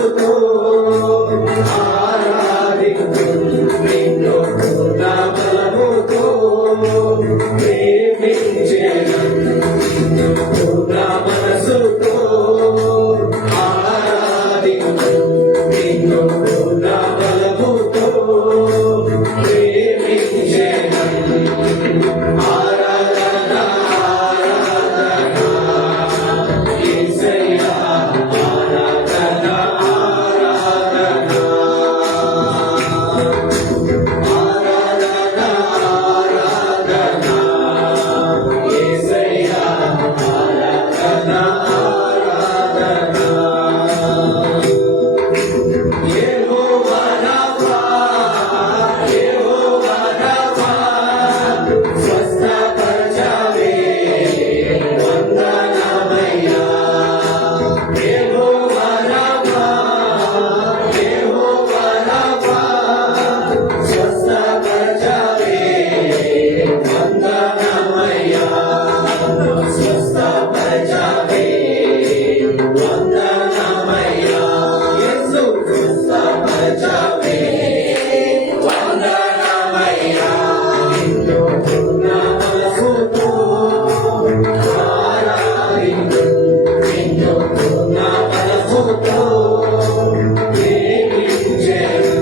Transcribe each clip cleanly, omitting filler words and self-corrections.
మనసుతో ఆరాధింతును నిన్ను పూర్ణ బలముతో ప్రేమించెదను పూర్ణ మనసుతో ఆరాధింతును నిన్ను పూర్ణ బలముతో ప్రేమించెదను ఆరాధన ఆరాధన యేసయ్యా ఆరాధన ఆరాధన ఆరాధన ఆరాధన యేసయ్యా ఆరాధన ఆరాధన యెహోవా రాఫా యెహోవా రాఫా స్వస్థపరచవే వందనమయ్యా యెహోవా రాఫా యెహోవా రాఫా స్వస్థపరచవే వందనమయ్యా స్వస్థపరచవే వందనమయ్యా యేసు స్వస్థపరచవే వందనమయ్యా నిన్ను పూర్ణ మనసుతో ఆరాధింతును నిన్ను పూర్ణ మనసుతో ప్రేమించెదను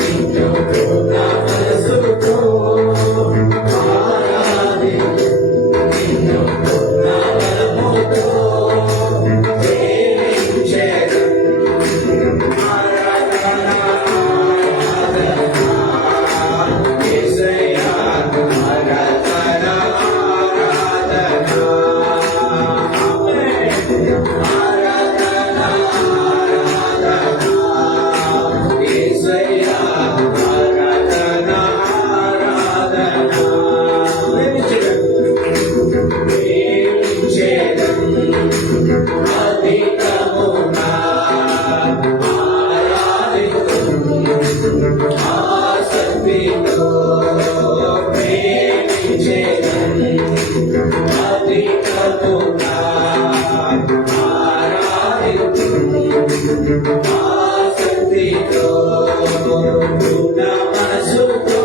నిన్ను పూర్ణ మనసుతో ఆరాధింతును నిన్ను పూర్ణ బలముతో ప్రేమించెదను ఆరాధన ఆరాధన యేసయ్యా ఆరాధన ఆరాధన ఆరాధన ఆరాధన యేసయ్యా ఆరాధన ఆరాధన ప్రేమించెదను అధికముగా ఆరాధింతును ఆసక్తితో ప్రేమించెదను అధికముగా ఆరాధింతును ఆసక్తితో పూర్ణ మనసుతో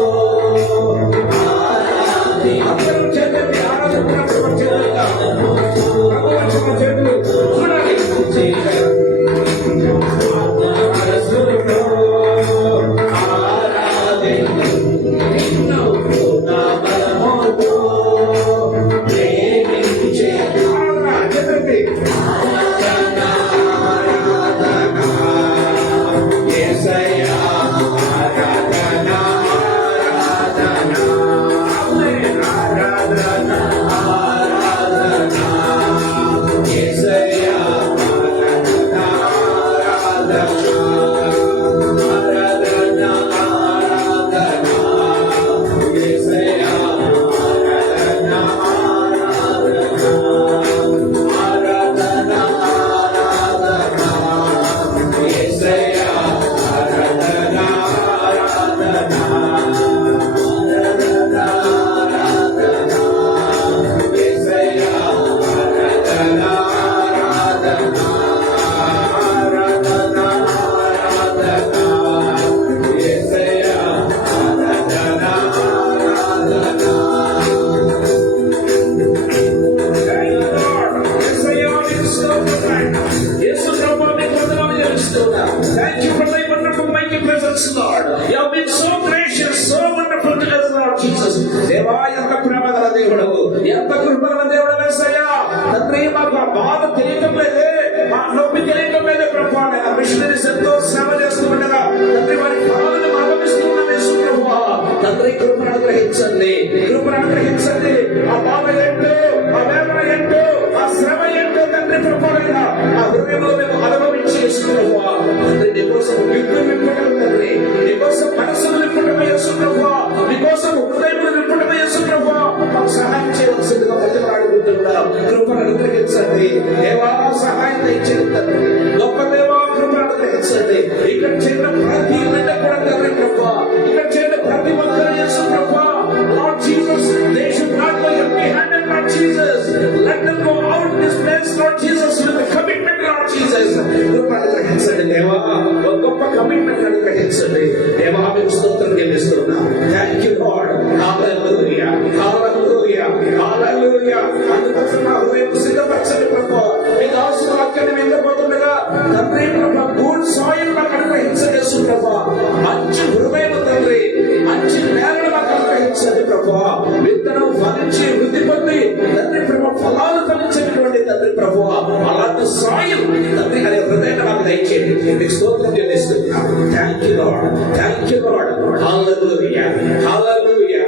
Thank you for thy wonderful mighty presence, Lord. You have been so gracious, so wonderful to us, Lord Jesus. దేవా ఎంత ప్రేమగల దేవుడు, ఎంత కృపగల దేవుడు యేసయ్యా. తండ్రి మాకు బాధ తెలియటం లేదే, మా నొప్పి తెలియటం లేదే ప్రభువా. నేను మిషనరీస్ ఎంతో సేవ చేస్తూ ఉండగా తండ్రి వారి బాధను అనుభవిస్తున్నాం యేసు ప్రభువా. తండ్రి కృపను అనుగ్రహించండి, కృపను అనుగ్రహించండి. ఆ బాధ ఏంటో, ఆ వేదన ఏంటో, ఆ శ్రమ ఏంటో తండ్రి ప్రభువా ఆ హృదయంలో మేము అనుభవించి యేసు ప్రభువా. తండ్రి నీ కోసం విప్పులు విప్పడం తండ్రి, నీ కోసం మనసును విప్పడం యేసు ప్రభువా, నీ కోసం హృదయములు విప్పడం యేసు ప్రభువా. మాకు సహాయం చేయవలసిందిగా ప్రతిపాడుకుంటున్నాం. కృపను అనుగ్రహించండి దేవా, సహాయం దయచేయండి తండ్రి. గొప్ప దేవా కృపను అనుగ్రహించండి. ఇక్కడ చేరిన ప్రతి బిడ్డ కూడా తండ్రి ప్రభువా, ఇక్కడ చేరిన ప్రతి ఒక్కరు యేసు ప్రభువా. Lord Jesus, they should not go empty-handed, Lord Jesus. Let them go out this place, Lord Jesus, with a commitment, Lord Jesus. కృపను అనుగ్రహించండి దేవా. గొప్ప కమిట్మెంట్ అనుగ్రహించండి. దేవా మీకు స్తోత్రం చెల్లిస్తున్నా. Thank you Lord. Hallelujah, hallelujah, hallelujah. అందుకోసం నా హృదయం సిద్ధపరచండి ప్రభువా. మీ దాసుల వాక్యాన్ని వినబోతుండగా తండ్రి ప్రభువా, గుడ్ సాయిల్ మాకు అనుగ్రహించండి ప్రభువా. మంచి హృదయం తండ్రి, మంచి నేలను మాకు అనుగ్రహించండి ప్రభువా. విత్తనం ఫలించి వృద్ధి పొంది తండ్రి ప్రభువా ఫలాలు ఫలించినటువంటి తండ్రి ప్రభువా అలాంటి సాయం తండ్రి అనే హృదయాన్ని మాకు దయచేయండి. మీకు స్తోత్రం చెల్లిస్తున్నా. Thank you Lord, thank you Lord. Hallelujah, hallelujah,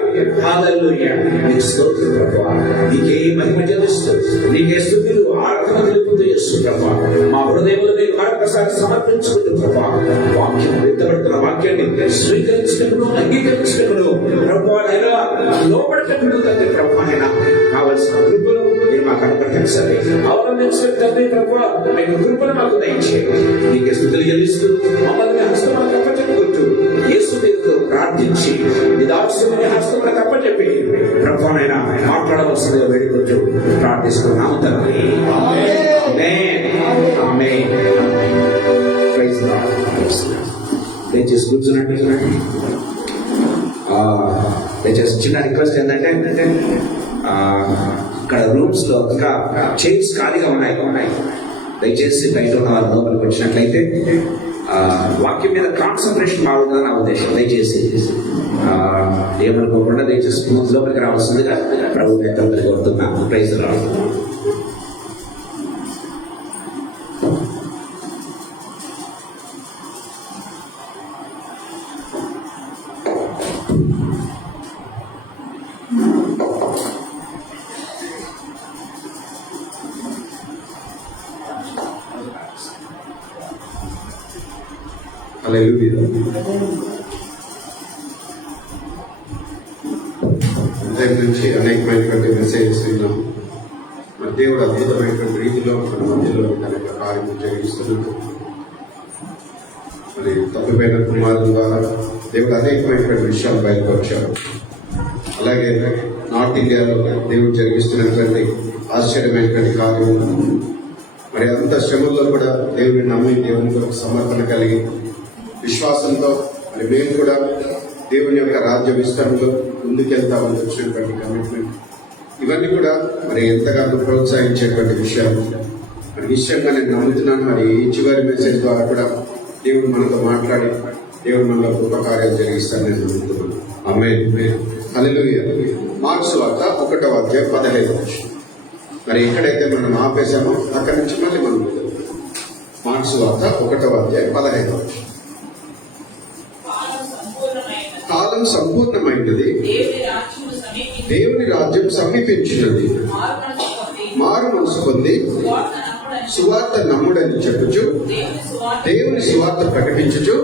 hallelujah. మీకు స్తోత్రం ప్రభువా. నీకే మహిమ చెల్లిస్తూ, నీకే స్తుతులు ఆరాధన తెలుపుతూ యేసు ప్రభువా మా హృదయంలో మీరు మరొకసారి సమర్పించుకుంటూ ప్రభువా వాక్యం విత్తబడుతున్న వాక్యాన్ని స్వీకరించినప్పుడు అంగీకరించినప్పుడు ప్రభువా అయినా లోపడినప్పుడు తండ్రి ప్రభువా అయినా కావలసిన కృపను మీరు మాకు అనుగ్రహించండి. అవలంబించిన తండ్రి ప్రభువా మీకు కృపను మాకు దయచేయండి. నీకే స్తుతులు చెల్లిస్తూ మమ్మల్ని హస్తములకు అప్పచెప్పుకుంటూ యేసు పేరుతో ప్రార్థించి మీ దాసుని హస్తములకు అప్పచెప్పి ప్రభువైనా మాట్లాడవలసిందిగా వేడుకుంటూ ప్రార్థిస్తున్నాము తండ్రి. ఆమేన్, ఆమేన్, ఆమేన్. Praise lord. దయచేసి కూర్చున్నట్టు దయచేసి చిన్న రిక్వెస్ట్ ఏంటంటే ఇక్కడ రూమ్స్ లో ఇంకా చైర్స్ ఖాళీగా ఉన్నాయి. దయచేసి బయట ఉన్న వాళ్ళు లోపలికి వచ్చినట్లయితే వాక్యం మీద కాన్సన్ట్రేషన్ బాగుందని నా ఉద్దేశం. దయచేసి ఏమనుకోకుండా దయచేసి లోపలికి రావాల్సిందిగా ప్రభు పెద్దలు కోరుతున్నాను. Praise lord. హల్లెలూయా. ఉదయం నుంచి అనేకమైనటువంటి మెసేజెస్ విన్నాం. మన దేవుడు అద్భుతమైనటువంటి రీతిలో మన మధ్యలో తన యొక్క కార్యం జరిగిస్తున్నాడు. మరి తప్పిపోయిన కుమారుల ద్వారా దేవుడు అనేకమైనటువంటి విషయాలు బయటపరిచారు. అలాగే నార్త్ ఇండియాలో దేవుడు జరిగిస్తున్నటువంటి ఆశ్చర్యమైనటువంటి కార్యము, మరి అంత శ్రమల్లో కూడా దేవుడిని నమ్మి దేవునితో సమర్పణ కలిగి విశ్వాసంతో మరి మేము కూడా దేవుని యొక్క రాజ్య విస్తరణలో ముందుకెళ్తామని వచ్చినటువంటి కమిట్మెంట్, ఇవన్నీ కూడా మరి ఎంతగానో ప్రోత్సహించేటువంటి విషయాలు. మరి నిశ్చయంగా నేను నమ్ముతున్నాను. మరి ఈ చివరి మెసేజ్ ద్వారా కూడా దేవుడు మనతో మాట్లాడి దేవుడు మనలో గొప్ప కార్యాలు జరిగిస్తారని నేను నమ్ముతున్నాను. ఆమేన్. హల్లెలూయా. మార్క్స్ వార్త 1వ అధ్యాయం 15వ వచనం. మరి ఎక్కడైతే మనం ఆపేశామో అక్కడి నుంచి మళ్ళీ మనం మార్క్స్ వార్త 1వ అధ్యాయం 15వ వచనం. కాలం సంపూర్ణమైనది, దేవుని రాజ్యం సమీపించినది, మారు మనసు పొంది సువార్త నమ్ముడని చెప్పుచు దేవుని సువార్త ప్రకటించుచు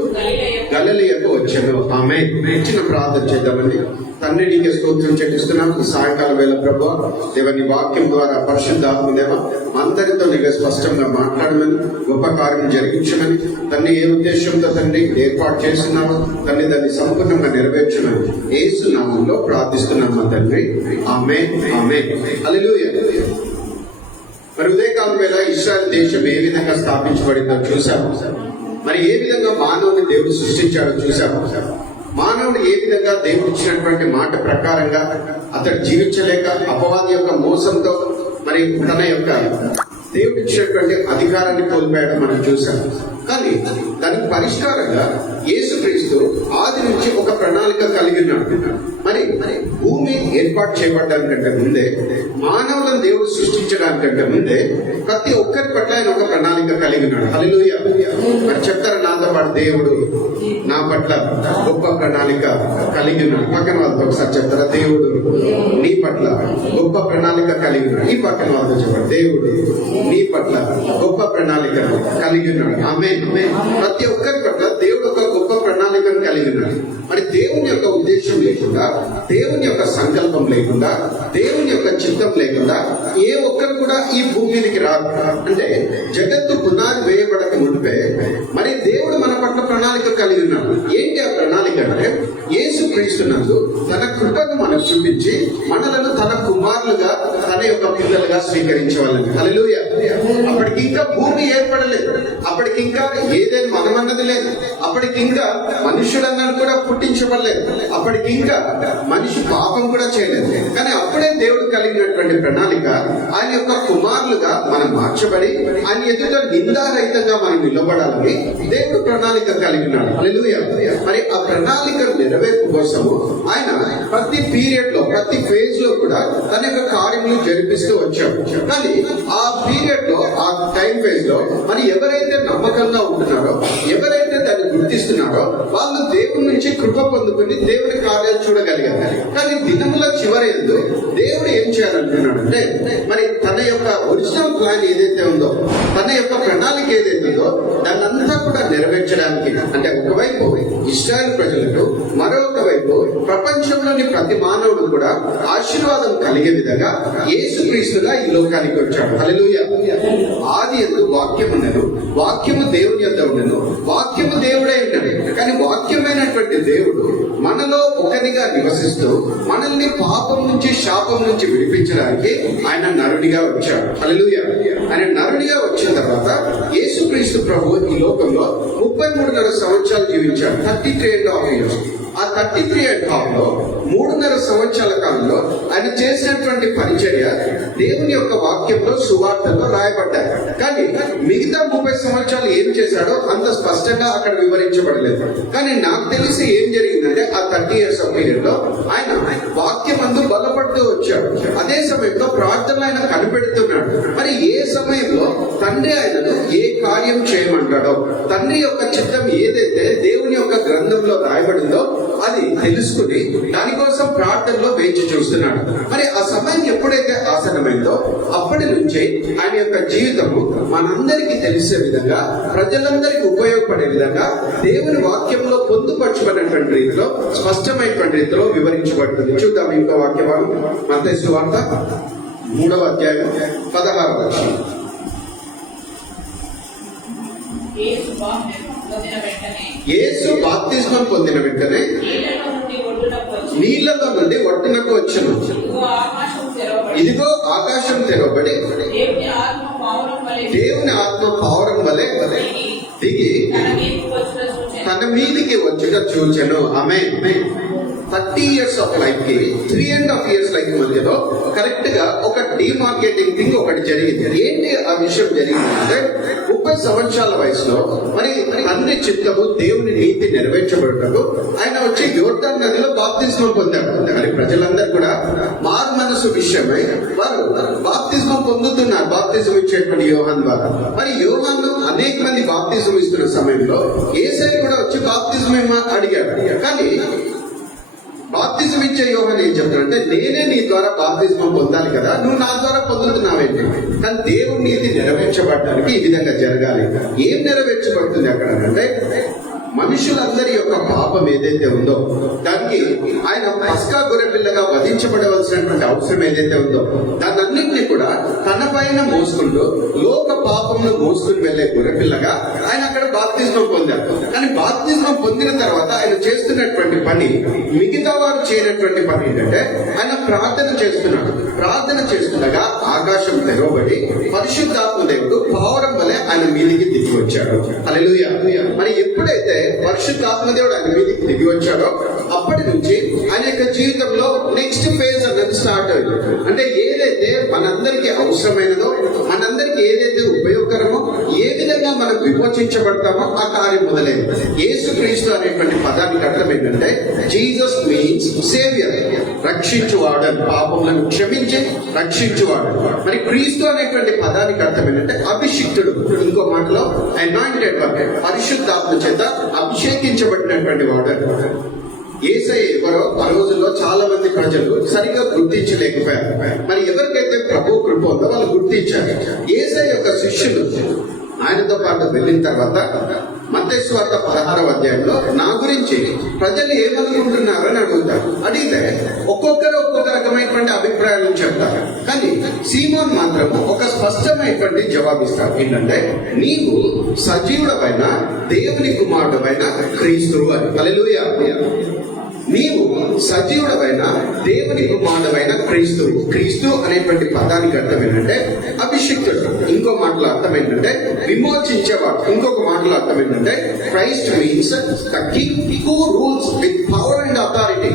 గలిలయకు వచ్చెను. ఆమె ఇచ్చిన ప్రార్థన చేద్దామని. తండ్రి నీకే స్తోత్రం చెల్లిస్తున్నాం. ఈ సాయంకాల వేళ ప్రభువా దేవుని వాక్యం ద్వారా పరిశుద్ధాత్మ దేవ అందరితో నీకు స్పష్టంగా మాట్లాడమని, గొప్ప కార్యం జరిగించమని, తండ్రి ఏ ఉద్దేశంతో తండ్రి ఏర్పాటు చేస్తున్నామో తండ్రి దాన్ని సంపూర్ణంగా నెరవేర్చమని యేసు నామంలో ప్రార్థిస్తున్నాం మా తండ్రి. ఆమేన్, ఆమేన్. హల్లెలూయా. మరి ఉదయకాలం వేళ ఇశ్రాయేలు దేశం ఏ విధంగా స్థాపించబడిందో చూసాము. మరి ఏ విధంగా మానవుని దేవుడు సృష్టించాడో చూసాము. మానవుడు ఏ విధంగా దేవుడు ఇచ్చినటువంటి మాట ప్రకారంగా అతడు జీవించలేక అపవాది యొక్క మోసంతో మరి తన యొక్క దేవుడు ఇచ్చినటువంటి అధికారాన్ని కోల్పోయాడు మనం చూసాం. కానీ దానికి పరిష్కారంగా యేసుక్రీస్తు ఆది నుంచి ఒక ప్రణాళిక కలిగి ఉన్నాడు. మరి భూమి ఏర్పాటు చేయబడ్డానికంటే ముందే, మానవులను దేవుడు సృష్టించడానికంటే ముందే ప్రతి ఒక్కరి పట్ల ఆయన ఒక ప్రణాళిక కలిగి ఉన్నాడు. హల్లెలూయా. మరి చెప్తారా నాతో పాటు, దేవుడు నా పట్ల గొప్ప ప్రణాళిక కలిగి ఉన్నాడు. పక్కన వాళ్ళతో ఒకసారి చెప్తారా, దేవుడు నీ పట్ల గొప్ప ప్రణాళిక కలిగి ఉన్నాడు. ఈ పక్కన వాళ్ళతో చెప్పారు, దేవుడు నీ పట్ల గొప్ప ప్రణాళిక కలిగి ఉన్నాడు. ఆమేన్. ప్రతి ఒక్కరి పట్ల దేవుడు ఒక గొప్ప ప్రణాళికను కలిగి ఉన్నాడు. మరి దేవుని యొక్క ఉద్దేశం లేకుండా, దేవుని యొక్క సంకల్పం లేకుండా, దేవుని యొక్క చిత్తం లేకుండా ఏ ఒక్కరు కూడా ఈ భూమి మీదకి రాదు. అంటే జగత్తు పునాది వేయబడక మునిపే మరి దేవుడు మన పట్ల పట్ల ప్రణాళిక కలిగి ఉన్నాడు. ఏంటి ఆ ప్రణాళిక అంటే యేసు క్రీస్తునందు తన కృపను మనకు చూపించి మనలను తన కుమారులుగా తన యొక్క పిల్లలుగా స్వీకరించవాలని. హల్లెలూయా. అప్పటికి ఇంకా భూమి ఏర్పడలేదు, అప్పటికి ఇంకా ఏదైనా మనమన్నది లేదు, అప్పటికి ఇంకా మనుషులన్నది కూడా పుట్టించబడలేదు, అప్పటికి ఇంకా మనిషి పాపం కూడా చేయలేదు. కానీ అప్పుడే దేవుడు కలిగినటువంటి ప్రణాళిక ఆయన యొక్క కుమారులుగా మనం మార్చబడి ఆయన ఎదుట నిందారహితంగా మనం నిలబడాలని దేవుడు ప్రణాళిక కలిగి ఉన్నాడు. హల్లెలూయా. మరి ఆ ప్రణాళిక నెరవేర్పు కోసము ఆయన ప్రతి పీరియడ్ లో ప్రతి ఫేజ్ లో కూడా తన యొక్క కార్యములు జరిపిస్తూ వచ్చాడు. కానీ ఆ పీరియడ్ లో ఆ టైం ఫేజ్ లో మరి ఎవరైతే నమ్మకంగా ఉంటున్నారో, ఎవరైతే దాన్ని గుర్తిస్తున్నారో వాళ్ళు దేవుడి నుంచి కృప పొందుకుని దేవుడి కార్యాలు చూడగలిగారు. కానీ దినముల చివరి యందు దేవుడు ఏం చేయాలంటున్నాడు అంటే మరి తన యొక్క ఒరిజినల్ ప్లాన్ ఏదైతే ఉందో, తన యొక్క ప్రణాళిక ఏదైతే ఉందో దాన్నంతా కూడా నెరవేర్చడానికి, అంటే ఒకవైపు ఇశ్రాయేల్ ప్రజలకు, మరొక వైపు ప్రపంచంలోని ప్రతి మానవుడు కూడా ఆశీర్వాదం కలిగే విధంగా యేసుక్రీస్తుగా ఈ లోకానికి వచ్చాడు. హల్లెలూయా. ఆది యందు వాక్యం ఉండెను, వాక్యము దేవుని యొద్ద ఉండెను, వాక్యము దేవుడే ఉన్నాడు. కానీ వాక్యమైనటువంటి దేవుడు మనలో ఒకరిగా నివసిస్తూ మనల్ని పాపం నుంచి, శాపం నుంచి విడిపించడానికి ఆయన నరుడిగా వచ్చాడు. హల్లెలూయా. ఆయన నరుడిగా వచ్చిన తర్వాత యేసుక్రీస్తు ప్రభు ఈ లోకంలో 33.5 సంవత్సరాలు జీవించాడు. 33.5 years. ఆ 33.5 లో 3.5 సంవత్సరాల కాలంలో ఆయన చేసినటువంటి పరిచర్య దేవుని యొక్క వాక్యంలో, సువార్తల్లో రాయబడ్డాయి. కానీ మిగతా 30 సంవత్సరాలు ఏం చేశాడో అంత స్పష్టంగా అక్కడ వివరించబడలేదు. కానీ నాకు తెలిసి ఏం జరిగిందంటే ఆ 30 years of period లో ఆయన వాక్యమందు బలపడుతూ వచ్చాడు. అదే సమయంలో ప్రార్థన ఆయన కనిపెడుతున్నాడు. మరి ఏ సమయంలో తండ్రి ఆయనను ఏ కార్యం చేయమంటాడో, తండ్రి యొక్క చిత్తం ఏదైతే దేవుని యొక్క గ్రంథంలో రాయబడిందో అది తెలుసుకుని దానికోసం ప్రార్థనలో వేచి చూస్తున్నాడు. మరి ఆ సమయం ఎప్పుడైతే ఆసన్నమైందో అప్పటి నుంచి ఆయన యొక్క జీవితము మనందరికీ తెలిసే విధంగా, ప్రజలందరికీ ఉపయోగపడే విధంగా దేవుని వాక్యంలో పొందుపరచబడినటువంటి రీతిలో, స్పష్టమైనటువంటి రీతిలో వివరించబడుతుంది. చూద్దాం ఇంకో వాక్య భాగం. మత్తయి సువార్త 3వ అధ్యాయం 16వ వచనం. యేసు బాప్తిస్మం పొందిన వెంటనే నీళ్లలో నుండి ఒడ్డునకు వచ్చును. ఇదిగో ఆకాశం తెరవబడి దేవుని ఆత్మ పావురం వలె దిగి తన మీదికి వచ్చుట చూచెను. ఆమేన్. 30 years of life కి 3.5 years లైఫ్ మధ్యలో కరెక్ట్ గా ఒక డిమార్కెటింగ్ థింగ్ ఒకటి జరిగింది. ఏంటి ఆ విషయం జరిగిందంటే 30 సంవత్సరాల వయసులో మరి అన్ని చిత్తము దేవుని నీతి నెరవేర్చబడటకు ఆయన వచ్చి యోర్దాను నదిలో బాప్తిస్మం పొందాడు. మరి ప్రజలందరూ కూడా మారు మనసు విషయమై వారు బాప్తిస్మం పొందుతున్నారు, బాప్తిజం ఇచ్చేటువంటి యోహాన్ ద్వారా. మరి యోహాను అనేక మంది బాప్తిజం ఇస్తున్న సమయంలో యేసయ్య కూడా వచ్చి బాప్తిజం అడిగాడు. కానీ బాప్తిజం ఇచ్చే యోహాను ఏం చెప్తాడంటే నేనే నీ ద్వారా బాప్తిజం పొందాలి కదా, నువ్వు నా ద్వారా పొందుతున్నావేంటి? కానీ దేవుని నీతి నెరవేర్చబడడానికి ఈ విధంగా జరగాలి. ఏం నెరవేర్చబడుతుంది అక్కడ అంటే మనుషులందరి యొక్క పాపం ఏదైతే ఉందో దానికి ఆయన పస్కా గొర్రెపిల్లగా వధించబడవలసినటువంటి అవసరం ఏదైతే ఉందో దాన్నన్నింటినీ కూడా తన పైన మోసుకుంటూ లోక పాపంను మోసుకుని వెళ్లే గొర్రెపిల్లగా ఆయన అక్కడ బాప్తిజం పొందారు. కానీ బాప్తిజం పొందిన తర్వాత ఆయన చేస్తున్నటువంటి పని మిగతా వారు చేయనటువంటి పని ఏంటంటే ఆయన ప్రార్థన చేస్తున్నాడు. ప్రార్థన చేస్తుండగా ఆకాశం తెరవబడి పరిశుద్ధాత్మ దేవుడు పావురం వలె ఆయన మీదికి దిగి వచ్చాడు. హల్లెలూయా. మరి ఎప్పుడైతే పరిశుద్ధాత్మ దేవుడు ఆయన మీదికి దిగి వచ్చాడో అప్పటి నుంచి ఆయన యొక్క జీవితంలో నెక్స్ట్ ఫేజ్ అన్నది స్టార్ట్ అయింది. అంటే ఏదైతే మనందరికీ అవసరమైనదో, మనందరికీ ఏదైతే ఉపయోగకరమో, ఏ విధంగా మనం విమోచించబడతామో ఆ కార్యం మొదలైంది. యేసుక్రీస్తు అనేటువంటి పదానికి అర్థం ఏంటంటే జీసస్ మీన్స్ సేవియర్, రక్షించువాడు, పాపములను క్షమించి రక్షించువాడు. మరి క్రీస్తు అనేటువంటి పదానికి అర్థం ఏంటంటే అభిషిక్తుడు. ఇంకో మాటలో అనాయింటెడ్ వన్, పరిశుద్ధాత్మ చేత అభిషేకించబడినటువంటి వాడు. యేసయ్య ఎవరో ఆ రోజుల్లో చాలా మంది ప్రజలు సరిగా గుర్తించలేకపోయారు. మరి ఎవరికైతే ప్రభు కృప ఉందో వాళ్ళు గుర్తించారు. యేసయ్య యొక్క శిష్యులు ఆయనతో పాటు వెళ్ళిన తర్వాత మత్తయి సువార్త 16వ అధ్యాయంలో నా గురించి ప్రజలు ఏమనుకుంటున్నారు అని అడుగుతారు. అడిగితే ఒక్కొక్కరు ఒక్కొక్క రకమైనటువంటి అభిప్రాయాలు చెప్తారు. కానీ సీమోన్ మాత్రం ఒక స్పష్టమైనటువంటి జవాబిస్తారు. ఏంటంటే, నీవు సజీవుడమైన దేవుని కుమారుడమైన క్రీస్తువు అని. హల్లెలూయా. నీవు సజీవుడమైన దేవుని కుమారుడమైన క్రీస్తువు. క్రీస్తు అనేటువంటి పదానికి అర్థం ఏంటంటే అభిషిక్తుడు. ఇంకో మాటలో అర్థం ఏంటంటే విమోచించేవాడు. ఇంకొక మాటలో అర్థం ఏంటంటే Christ means the king who rules with power and authority.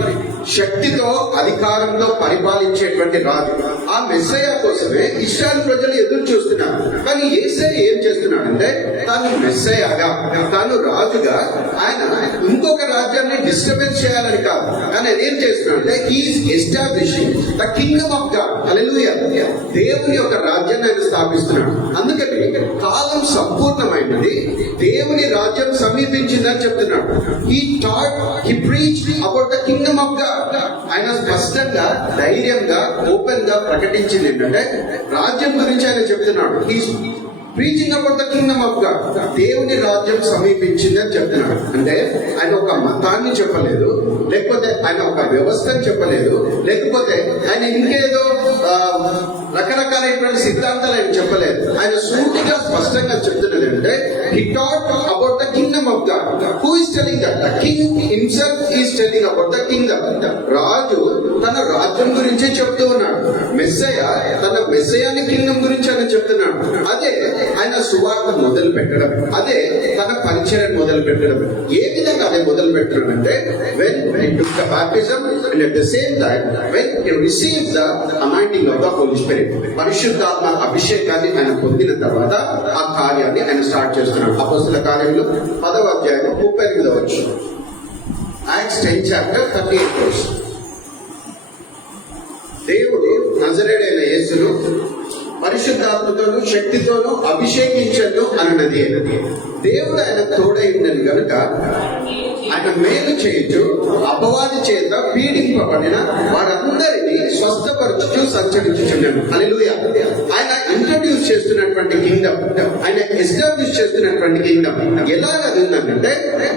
శక్తితో అధికారంతో పరిపాలించేటువంటి రాజు. ఆ మెస్సయ్య కోసమే ఇశ్రాయేలు ప్రజలు ఎదురు చూస్తున్నారు. కానీ యేసయ్య ఏం చేస్తున్నాడంటే తాను మెస్సయ్యగా, తాను రాజుగా, ఆయన ఇంకొక రాజ్యాన్ని డిస్టర్బెన్స్ చేయాలని కాదు, కానీ ఆయన ఏం చేస్తున్నాడంటే he is establishing the kingdom of God. హల్లెలూయా. దేవుని యొక్క రాజ్యాన్ని ఆయన స్థాపిస్తున్నాడు. అందుకని కాలం సంపూర్ణమైనది, దేవుని రాజ్యం సమీపించిందని చెప్తున్నాడు. He preached about the kingdom of God. ఆయన స్పష్టంగా, ధైర్యంగా, ఓపెన్ గా ప్రకటించింది ఏంటంటే రాజ్యం గురించి ఆయన చెప్తున్నాడు. Preaching about the kingdom of God. దేవుని రాజ్యం సమీపించింది అని చెప్తున్నాడు. అంటే ఆయన ఒక మతాన్ని చెప్పలేదు, లేకపోతే ఆయన ఒక వ్యవస్థని చెప్పలేదు, లేకపోతే ఆయన ఇంకేదో రకరకాలైనటువంటి సిద్ధాంతాలు ఆయన చెప్పలేదు. ఆయన సూటిగా స్పష్టంగా చెప్తున్నది అంటే he taught about the kingdom of God. Who is telling that? The king himself is telling about the kingdom. రాజు తన రాజ్యం గురించి చెప్తూ ఉన్నాడు. మెస్సయ్య తన మెస్సయాని కింగ్డమ్ గురించి ఆయన చెప్తున్నాడు. అదే ఆయన సువార్త మొదలు పెట్టడం, అదే తన పరిచయం మొదలు పెట్టడం. ఏ విధంగా అదే మొదలు పెట్టడం అంటే when he took the baptism and at the same time when he received the anointing of the Holy Spirit. పరిశుద్ధాత్మ అభిషేకాన్ని ఆయన పొందిన తర్వాత ఆ కార్యాన్ని ఆయన స్టార్ట్ చేస్తున్నాడు. అపోస్తల కార్యములు 10వ అధ్యాయం 38వ వచనం. Acts 10 chapter 38 verse. దేవుడు నజరేయుడైన యేసును పరిశుద్ధాత్మతోను శక్తితోను అభిషేకించను అన్నది. దేవుడు ఆయన తోడై ఉన్నది కనుక ఆయన మేలు చేయొచ్చు, అపవాది చేత పీడింపబడిన వారందరినీ స్వస్థపరచుచు సంచరించుచున్నాను. హల్లెలూయా. ఆయన ఇంట్రడ్యూస్ చేస్తున్నటువంటి కింగ్డమ్, ఆయన ఎస్టాబ్లిష్ చేస్తున్నటువంటి కింగ్డమ్ ఎలాగది ఉందంటే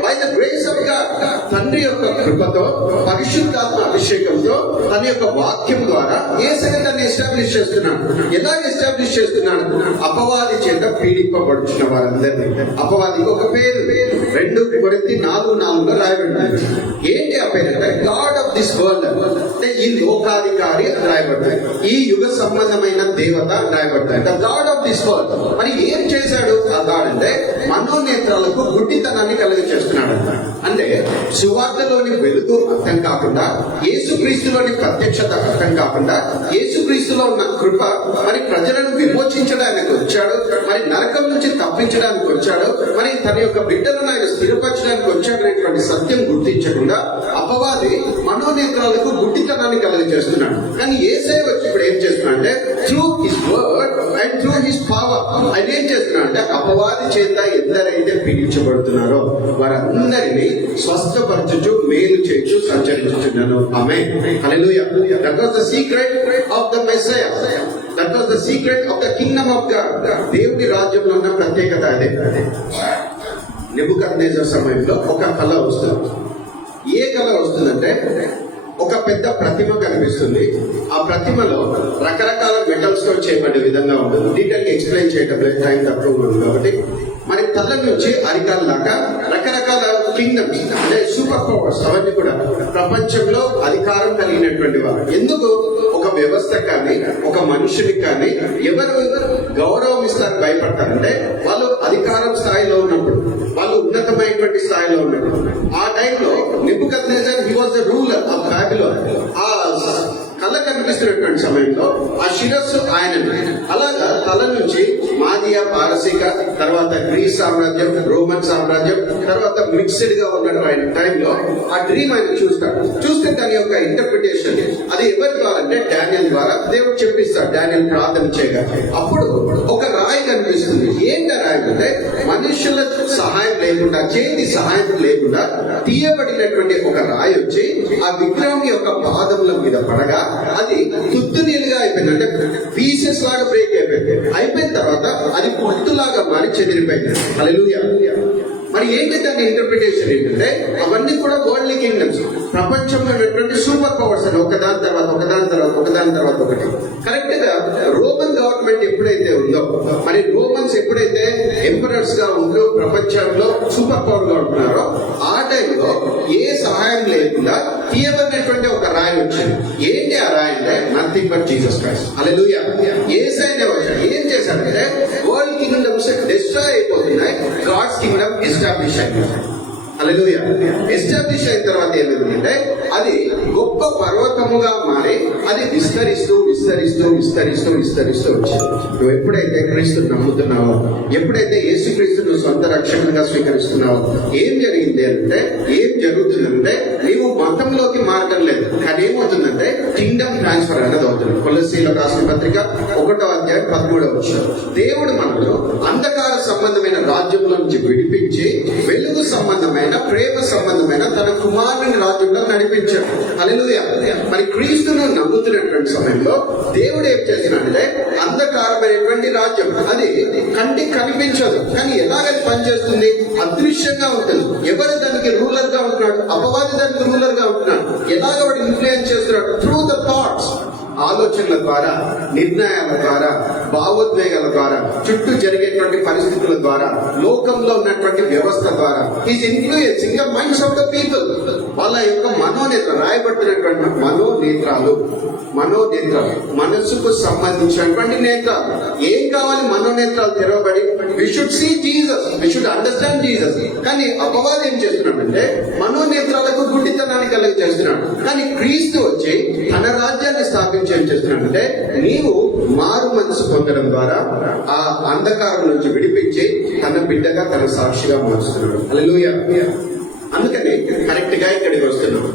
by the grace of God, తండ్రి యొక్క కృపతో, పరిశుద్ధాత్మ అభిషేకంతో, తన యొక్క వాక్యం ద్వారా యేసయ్య దాన్ని ఎస్టాబ్లిష్ చేస్తున్నాడు. ఎలాగ ఎస్టాబ్లిష్ చేస్తున్నాడు? అపవాది చేత పీడింపబడుచున్న వారందరినీ. అపవాదికి ఒక పేరు 2 కొరింథీ 4:4 రాయబడింది. ఏంటి ఆ పేరు అంటే గాడ్ ఆఫ్ దిస్ వరల్డ్, అంటే ఈ లోకాధికారి అని రాయబడతాయి. ఈ యుగ సంబంధమైన దేవత రాయబడతాయి. The God of this world. మరి ఏం చేశాడు ఆ గాడ్ అంటే మనోనేత్రాలకు గుడ్డితనాన్ని కలుగ చేస్తున్నాడంట. అంటే సువార్తలోని వెలుగు అర్థం కాకుండా, యేసుక్రీస్తులోని ప్రత్యక్షత అర్థం కాకుండా, యేసుక్రీస్తులో ఉన్న కృప మరి ప్రజలను విమోచించడానికి వచ్చాడు, మరి నరకం నుంచి తప్పించడానికి వచ్చాడు, మరి తన యొక్క బిడ్డలను ఆయన స్థిరపరచడానికి వచ్చాడనేటువంటి సత్యం గుర్తించకుండా అపవాది మనోనేత్రాలకు గుడ్డితనాన్ని కలుగ చేస్తున్నాడు. కానీ యేసయ్య వచ్చి ఇప్పుడు ఏం చేస్తున్నాడు అంటే through his word and through his power ఆయన ఏం చేస్తున్నాడు అంటే అపవాది చేత ఎందరైతే పీడించబడుతున్నారో వారందరినీ స్వస్థపరచుచు మేలు చేయుచు సంచరించుచున్నాను. ఆమేన్. హల్లెలూయా. That was the secret of the Messiah. That was the secret of the kingdom of God. దేవుని రాజ్యంలో ఉన్న ప్రత్యేకత అదే. నెబుకద్నెజర్ సమయంలో ఒక కళ వస్తుంది. ఏ కళ వస్తుందంటే ఒక పెద్ద ప్రతిమ కనిపిస్తుంది. ఆ ప్రతిమలో రకరకాల మెటల్స్ తో చేయబడే విధంగా ఉంటుంది. డీటెయిల్ ఎక్స్ప్లెయిన్ చేయడం టైం తక్కువ ఉంది కాబట్టి మరి తల నుంచి అరికాల దాకా రకరకాల కింగ్డమ్స్ అంటే సూపర్ పవర్స్ అవన్నీ కూడా ప్రపంచంలో అధికారం కలిగినటువంటి వారు. ఎందుకు ఒక వ్యవస్థ కానీ ఒక మనుషునికి కానీ ఎవరు గౌరవం ఇస్తారు, భయపడతారంటే వాళ్ళు అధికారం స్థాయిలో ఉన్నప్పుడు, వాళ్ళు ఉన్నతమైనటువంటి స్థాయిలో ఉన్నప్పుడు. ఆ టైంలో Nebuchadnezzar he was the ruler of Babylon. ఆ కళ కనిపిస్తున్నటువంటి సమయంలో ఆ శిరస్సు ఆయన. అలాగా తల నుంచి మాదియా, పారసీక, తర్వాత గ్రీస్ సామ్రాజ్యం, రోమన్ సామ్రాజ్యం, తర్వాత మిక్స్డ్ గా ఉన్నటువంటి టైంలో ఆ డ్రీమ్ ఆయన చూస్తాడు. చూస్తే దాని యొక్క ఇంటర్ప్రిటేషన్ అది ఎవరి ద్వారా అంటే డానియల్ ద్వారా దేవుడు చెప్పిస్తాడు. డానియల్ ప్రార్థన చేయగా అప్పుడు ఒక రాయి కనిపిస్తుంది. ఏంట రాయి రాయి అంటే మనుషుల సహాయం లేకుండా, చేతి సహాయం లేకుండా తీయబడినటువంటి ఒక రాయి వచ్చి ఆ విగ్రహం యొక్క పాదముల మీద పడగా అది తుత్తునీలుగా అయిపోయింది. అంటే పీసెస్ లాగా బ్రేక్ అయిపోయిన తర్వాత అది పొట్టులాగా మారి చెదిరిపోయింది. హల్లెలూయా. మరి ఏంటి దాని ఇంటర్ప్రిటేషన్ ఏంటంటే అవన్నీ కూడా వరల్డ్ కింగ్డమ్స్, ప్రపంచంలో ఉన్నటువంటి సూపర్ పవర్స్ అని ఒకదాని తర్వాత ఒకటి. కరెక్ట్ గా రోమన్ గవర్నమెంట్ ఎప్పుడైతే ఉందో, మరి రోమన్స్ ఎప్పుడైతే ఎంపరర్స్ గా ఉంటూ ప్రపంచంలో సూపర్ పవర్ గా ఉంటున్నారో ఆ టైంలో ఏ సహాయం లేకుండా తీయబడినటువంటి ఒక రాయి వచ్చింది. ఏంటి ఆ రాయి అంటే నథింగ్ బట్ జీసస్ క్రైస్ట్. హల్లెలూయా. యేసయ్యనే వచ్చాడు. ఏం చేశాడంటే వరల్డ్ కింగ్డమ్స్ డిస్ట్రాయ్ అయిపోతున్నాయి, గాడ్స్ కింగ్డమ్ ఎస్టాబ్లిష్ అయింది. హల్లెలూయా. ఎస్టాబ్లిష్ అయిన తర్వాత ఏమైందంటే అది గొప్ప పర్వతముగా మారి అది విస్తరిస్తూ వచ్చింది. నువ్వు ఎప్పుడైతే క్రీస్తుని నమ్ముతున్నావో, ఎప్పుడైతే యేసుక్రీస్తును సొంత రక్షకునిగా స్వీకరిస్తున్నావో ఏం జరుగుతుందంటే నీవు మతంలోకి మారడం లేదు, కానీ ఏమవుతుందంటే కింగ్డమ్ ట్రాన్స్ఫర్ అనేది అవుతుంది. కొలస్సీయులకు రాసిన పత్రిక 1:13 దేవుడు మనలో అంధకార సంబంధమైన రాజ్యంలో నుంచి విడిపించి వెలుగు సంబంధమైన, ప్రేమ సంబంధమైన తన కుమారుని రాజ్యంలో నడిపించాడు. హల్లెలూయా. మరి క్రీస్తును నమ్ముతున్నటువంటి సమయంలో దేవుడు ఏం చేస్తున్నాడంటే అంధకారమైనటువంటి రాజ్యం అది కంటికి కనిపించదు, కానీ ఎలాగది పనిచేస్తుంది, అదృశ్యంగా ఉంటుంది. ఎవరు దానికి రూలర్ గా ఉంటున్నాడు? అపవాది దానికి రూలర్ గా ఉంటున్నాడు. ఎలాగ వాడు ఇన్ఫ్లుయెన్స్ చేస్తున్నాడు? త్రూ ద థాట్స్, ఆలోచనల ద్వారా, నిర్ణయాల ద్వారా, భావోద్వేగాల ద్వారా, చుట్టూ జరిగేటువంటి పరిస్థితుల ద్వారా, లోకంలో ఉన్నటువంటి వ్యవస్థ ద్వారా is influencing the minds of the people. వాళ్ళ యొక్క మనోనేత్రం, రాయబడుతున్నటువంటి మనోనేత్రాలు, మనస్సుకు సంబంధించినటువంటి నేత్రాలు. ఏం కావాలి? మనోనేత్రాలు తెరవబడి we should see Jesus, we should understand Jesus. కానీ అపవాదం ఏం చేస్తున్నాడంటే మనోనేత్రాలకు గుడ్డితనాన్ని కలిగి చేస్తున్నాడు. కానీ క్రీస్తు వచ్చి తన రాజ్యాన్ని స్థాపించి ఏం చేస్తున్నాడంటే నీవు మారు మనసు పొందడం ద్వారా ఆ అంధకారం నుంచి విడిపించి తన బిడ్డగా, తన సాక్షిగా మారుస్తున్నాడు. హల్లెలూయా. అందుకని కరెక్ట్ గా ఇక్కడికి వస్తున్నాడు.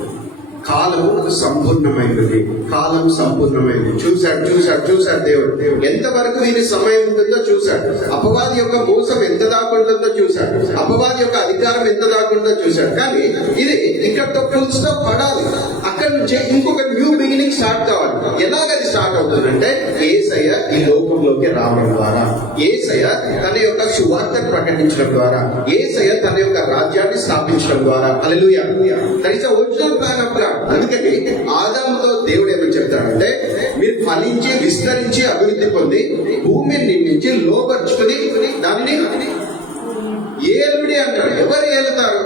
కాలము సంపూర్ణమైనది, కాలం సంపూర్ణమైనది. చూశాడు దేవుడు ఎంతవరకు వీరి సమయం ఉంటుందో చూశాడు. అపవాది యొక్క మోసం ఎంత దాకుంటుందో చూశాడు. అపవాది యొక్క అధికారం ఎంత దాకుంటుందో చూశాడు. కానీ ఇది ఇక్కడతో ఫుల్ స్టాప్ పడాలి. అక్కడి నుంచి ఇంకొక న్యూ బిగినింగ్ స్టార్ట్ కావాలి. ఎలాగది స్టార్ట్ అవుతుందంటే యేసయ్య ఈ లోకంలోకి రావడం ద్వారా, యేసయ్య తన యొక్క సువార్తను ప్రకటించడం ద్వారా, యేసయ్య తన యొక్క రాజ్యాన్ని స్థాపించడం ద్వారా. హల్లెలూయా. That is the original plan of God. అందుకని ఆదాముతో దేవుడు ఏమని చెప్తాడంటే మీరు ఫలించి విస్తరించి అభివృద్ధి పొంది భూమిని నిండించి లోపరుచుకుని దానిని ఏలుడి అంటాడు. ఎవరు ఏలుతారు?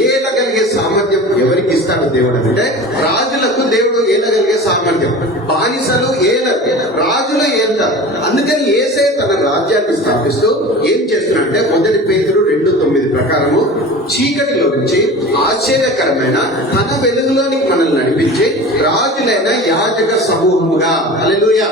ఏలగలిగే సామర్థ్యం ఎవరికి ఇస్తాడు దేవుడు అంటే రాజులకు దేవుడు ఏలగలిగే సామర్థ్యం. బానిసలు రాజులు ఏలుతారు. అందుకని యేసే తన రాజ్యాన్ని స్థాపిస్తూ ఏం చేస్తున్నాడంటే 1 పేతురు 2:9 ప్రకారము చీకటిలో నుంచి ఆశ్చర్యకరమైన తన వెలుగులోనికి మనల్ని నడిపించి రాజులైన యాజక సమూహముగా, హల్లెలూయా,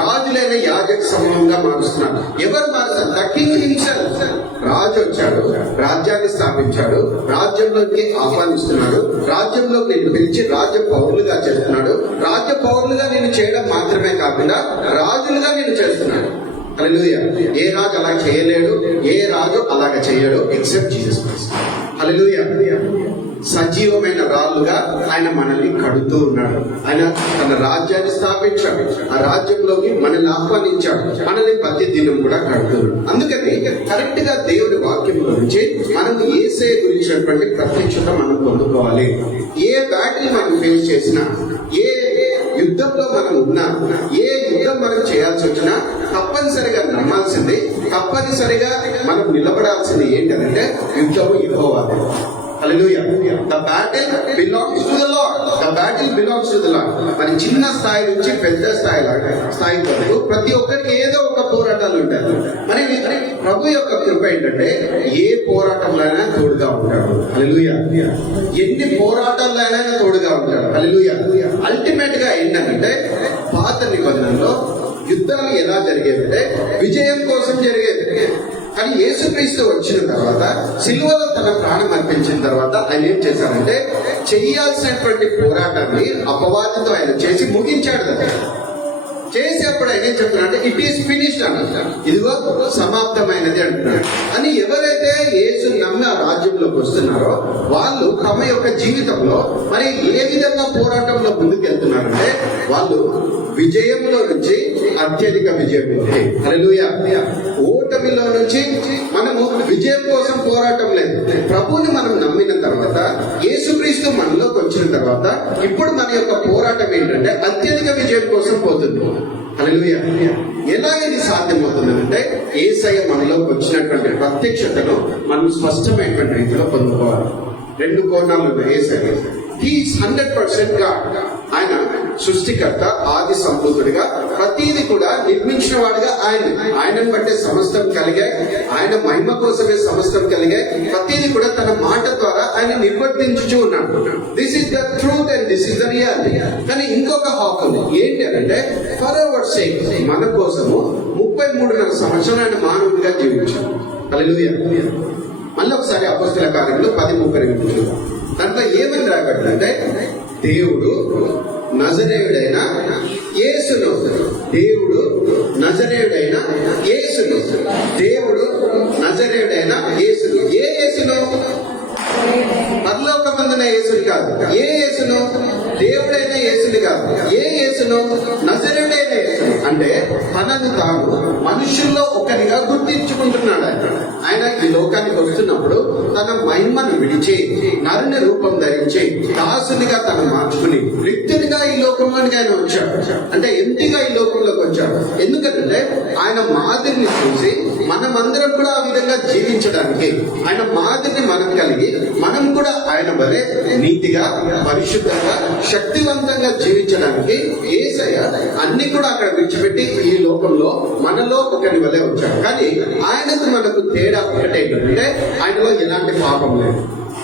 రాజులైన యాజక సమూహంగా మారుస్తున్నాడు. ఎవరు మారుస్తారు? The king himself. రాజు వచ్చాడు, రాజ్యాన్ని స్థాపించాడు, రాజ్యంలోకి ఆహ్వానిస్తున్నాడు, రాజ్యంలోకి నేను పిలిచి రాజ్య పౌరులుగా చేస్తున్నాడు. రాజ్య పౌరులుగా నేను చేయడం మాత్రమే కాకుండా రాజులుగా నేను చేస్తున్నాడు. హల్లెలూయా. ఏ రాజు అలా చేయలేడు, ఏ రాజు అలాగ చేయడు ఎక్సెప్ట్ జీసస్ క్రైస్ట్. హల్లెలూయా. సజీవమైన రాళ్ళుగా ఆయన మనల్ని కడుతూ ఉన్నాడు. ఆయన తన రాజ్యాన్ని స్థాపించాడు, ఆ రాజ్యంలోకి మనల్ని ఆహ్వానించాడు, మనల్ని ప్రతి దినం కూడా కడుతున్నాడు. అందుకని కరెక్ట్ గా దేవుడి వాక్యంలో నుంచి మనం యేసయ్య గురించినటువంటి ప్రత్యక్షత మనం పొందుకోవాలి. ఏ బ్యాటిల్ మనం ఫేస్ చేసినా, ఏ యుద్ధంలో మనం ఉన్నా, ఏ యుద్ధం మనం చేయాల్సి వచ్చినా తప్పనిసరిగా నమ్మాల్సింది, తప్పనిసరిగా మనం నిలబడాల్సింది ఏంటంటే యుద్ధము యెహోవాదే. హల్లెలూయా. The battle belongs to the Lord. The battle belongs to the Lord. మరి చిన్న స్థాయి నుంచి పెద్ద స్థాయి వరకు ప్రతి ఒక్కరికి ఏదో ఒక పోరాటాలు ఉంటాయి. మరి ప్రభు యొక్క కృప ఏంటంటే ఏ పోరాటంలోనైనా తోడుగా ఉంటాడు. హల్లెలూయా. ఎన్ని పోరాటాలైనా తోడుగా ఉంటాడు. హల్లెలూయా. అల్టిమేట్ గా ఏంటంటే పాత నిబంధనలో యుద్ధాలు ఎలా జరిగేదంటే విజయం కోసం జరిగేది. కానీ యేసుక్రీస్తు వచ్చిన తర్వాత, సిలువలో తన ప్రాణం అర్పించిన తర్వాత ఆయన ఏం చేశారంటే చేయాల్సినటువంటి పోరాటాన్ని అపవాదితో ఆయన చేసి ముగించాడు. చేసేప్పుడు ఆయన ఏం చెప్తున్నాడు అంటే ఇట్ ఈస్ ఫినిష్డ్ అంటారు. ఇదిగో సమాప్తమైనది అంటున్నాడు. అని ఎవరైతే యేసు నమ్మి ఆ రాజ్యంలోకి వస్తున్నారో వాళ్ళు తమ యొక్క జీవితంలో మరి ఏ విధంగా పోరాటంలో ముందుకెళ్తున్నారంటే వాళ్ళు విజయంలో నుంచి అత్యధిక విజయం. హల్లెలూయా. ఓటమిలో నుంచి మనము విజయం కోసం పోరాటం లేదు. ప్రభువుని మనం నమ్మిన తర్వాత, యేసుక్రీస్తు మనలోకి వచ్చిన తర్వాత ఇప్పుడు మన యొక్క పోరాటం ఏంటంటే అత్యధిక విజయం కోసం పోతుంది. హల్లెలూయా. ఎలా ఇది సాధ్యమవుతుందంటే యేసయ్య మనలోకి వచ్చినటువంటి ప్రత్యక్షతను మనం స్పష్టమైనటువంటి రీతిలో పొందుకోవాలి. రెండు కోణాలు ఉన్నాయి యేసయ్య. He is 100% God. ఆయన సృష్టికర్త, ఆది సంభూతుడిగా, ప్రతిది కూడా నిర్మించిన వాడిగా ఆయనను బట్టే సమస్తం కలిగాయి. ఆయన మహిమ కోసమే సమస్తం కలిగాయి. ప్రతిది కూడా తన మాట ద్వారా ఆయన నిర్వర్తించుచూ ఉన్నాడు. This is the truth and this is the reality. కానీ ఇంకొక హాఫ్ ఉంది. ఏంటి అంటే ఫర్ అవర్ సేక్ మన కోసము 33.5 సంవత్సరాలు ఆయన మానవుడిగా జీవించాడు. హల్లెలూయా. మళ్ళీ ఒకసారి అపొస్తలుల కార్యములు 10:32 దాంట్లో ఏమని రాబట్టిందంటే దేవుడు నజరేయుడైన యేసును, దేవుడు నజరేయుడైన యేసును, దేవుడు నజరేయుడైన యేసును. ఏ యేసును? పరలోకమందున యేసుని కాదు. ఏ యేసును? దేవుడైన యేసుని కాదు. ఏ యేసును? నజరేయుడైన యేసును. అంటే తనను తాను మనుషుల్లో ఒకరిగా గుర్తించుకుంటున్నాడు. ఆయన ఈ లోకానికి వస్తున్నప్పుడు తన మహిమను విడిచి నరుని రూపం ధరించి దాసునిగా తను మార్చుకుని రిక్తునిగా ఈ లోకంలోనికి ఆయన వచ్చాడు. అంటే ఎంటిగా ఈ లోకంలోకి వచ్చాడు. ఎందుకంటే ఆయన మాదిరిని చూసి మనమందరం కూడా ఆ విధంగా జీవించడానికి, ఆయన మాదిరిని మనం కలిగి మనం కూడా ఆయన వలె నీతిగా, పరిశుద్ధంగా, శక్తివంతంగా జీవించడానికి యేసయ్య అన్ని కూడా అక్కడ విడిచిపెట్టి ఈ లోకంలో మనలో ఒకరి వలె వచ్చాడు. కానీ ఆయనకు మనకు తేడా ఒకటే ఏంటంటే ఆయనలో ఎలాంటి పాపం లేదు.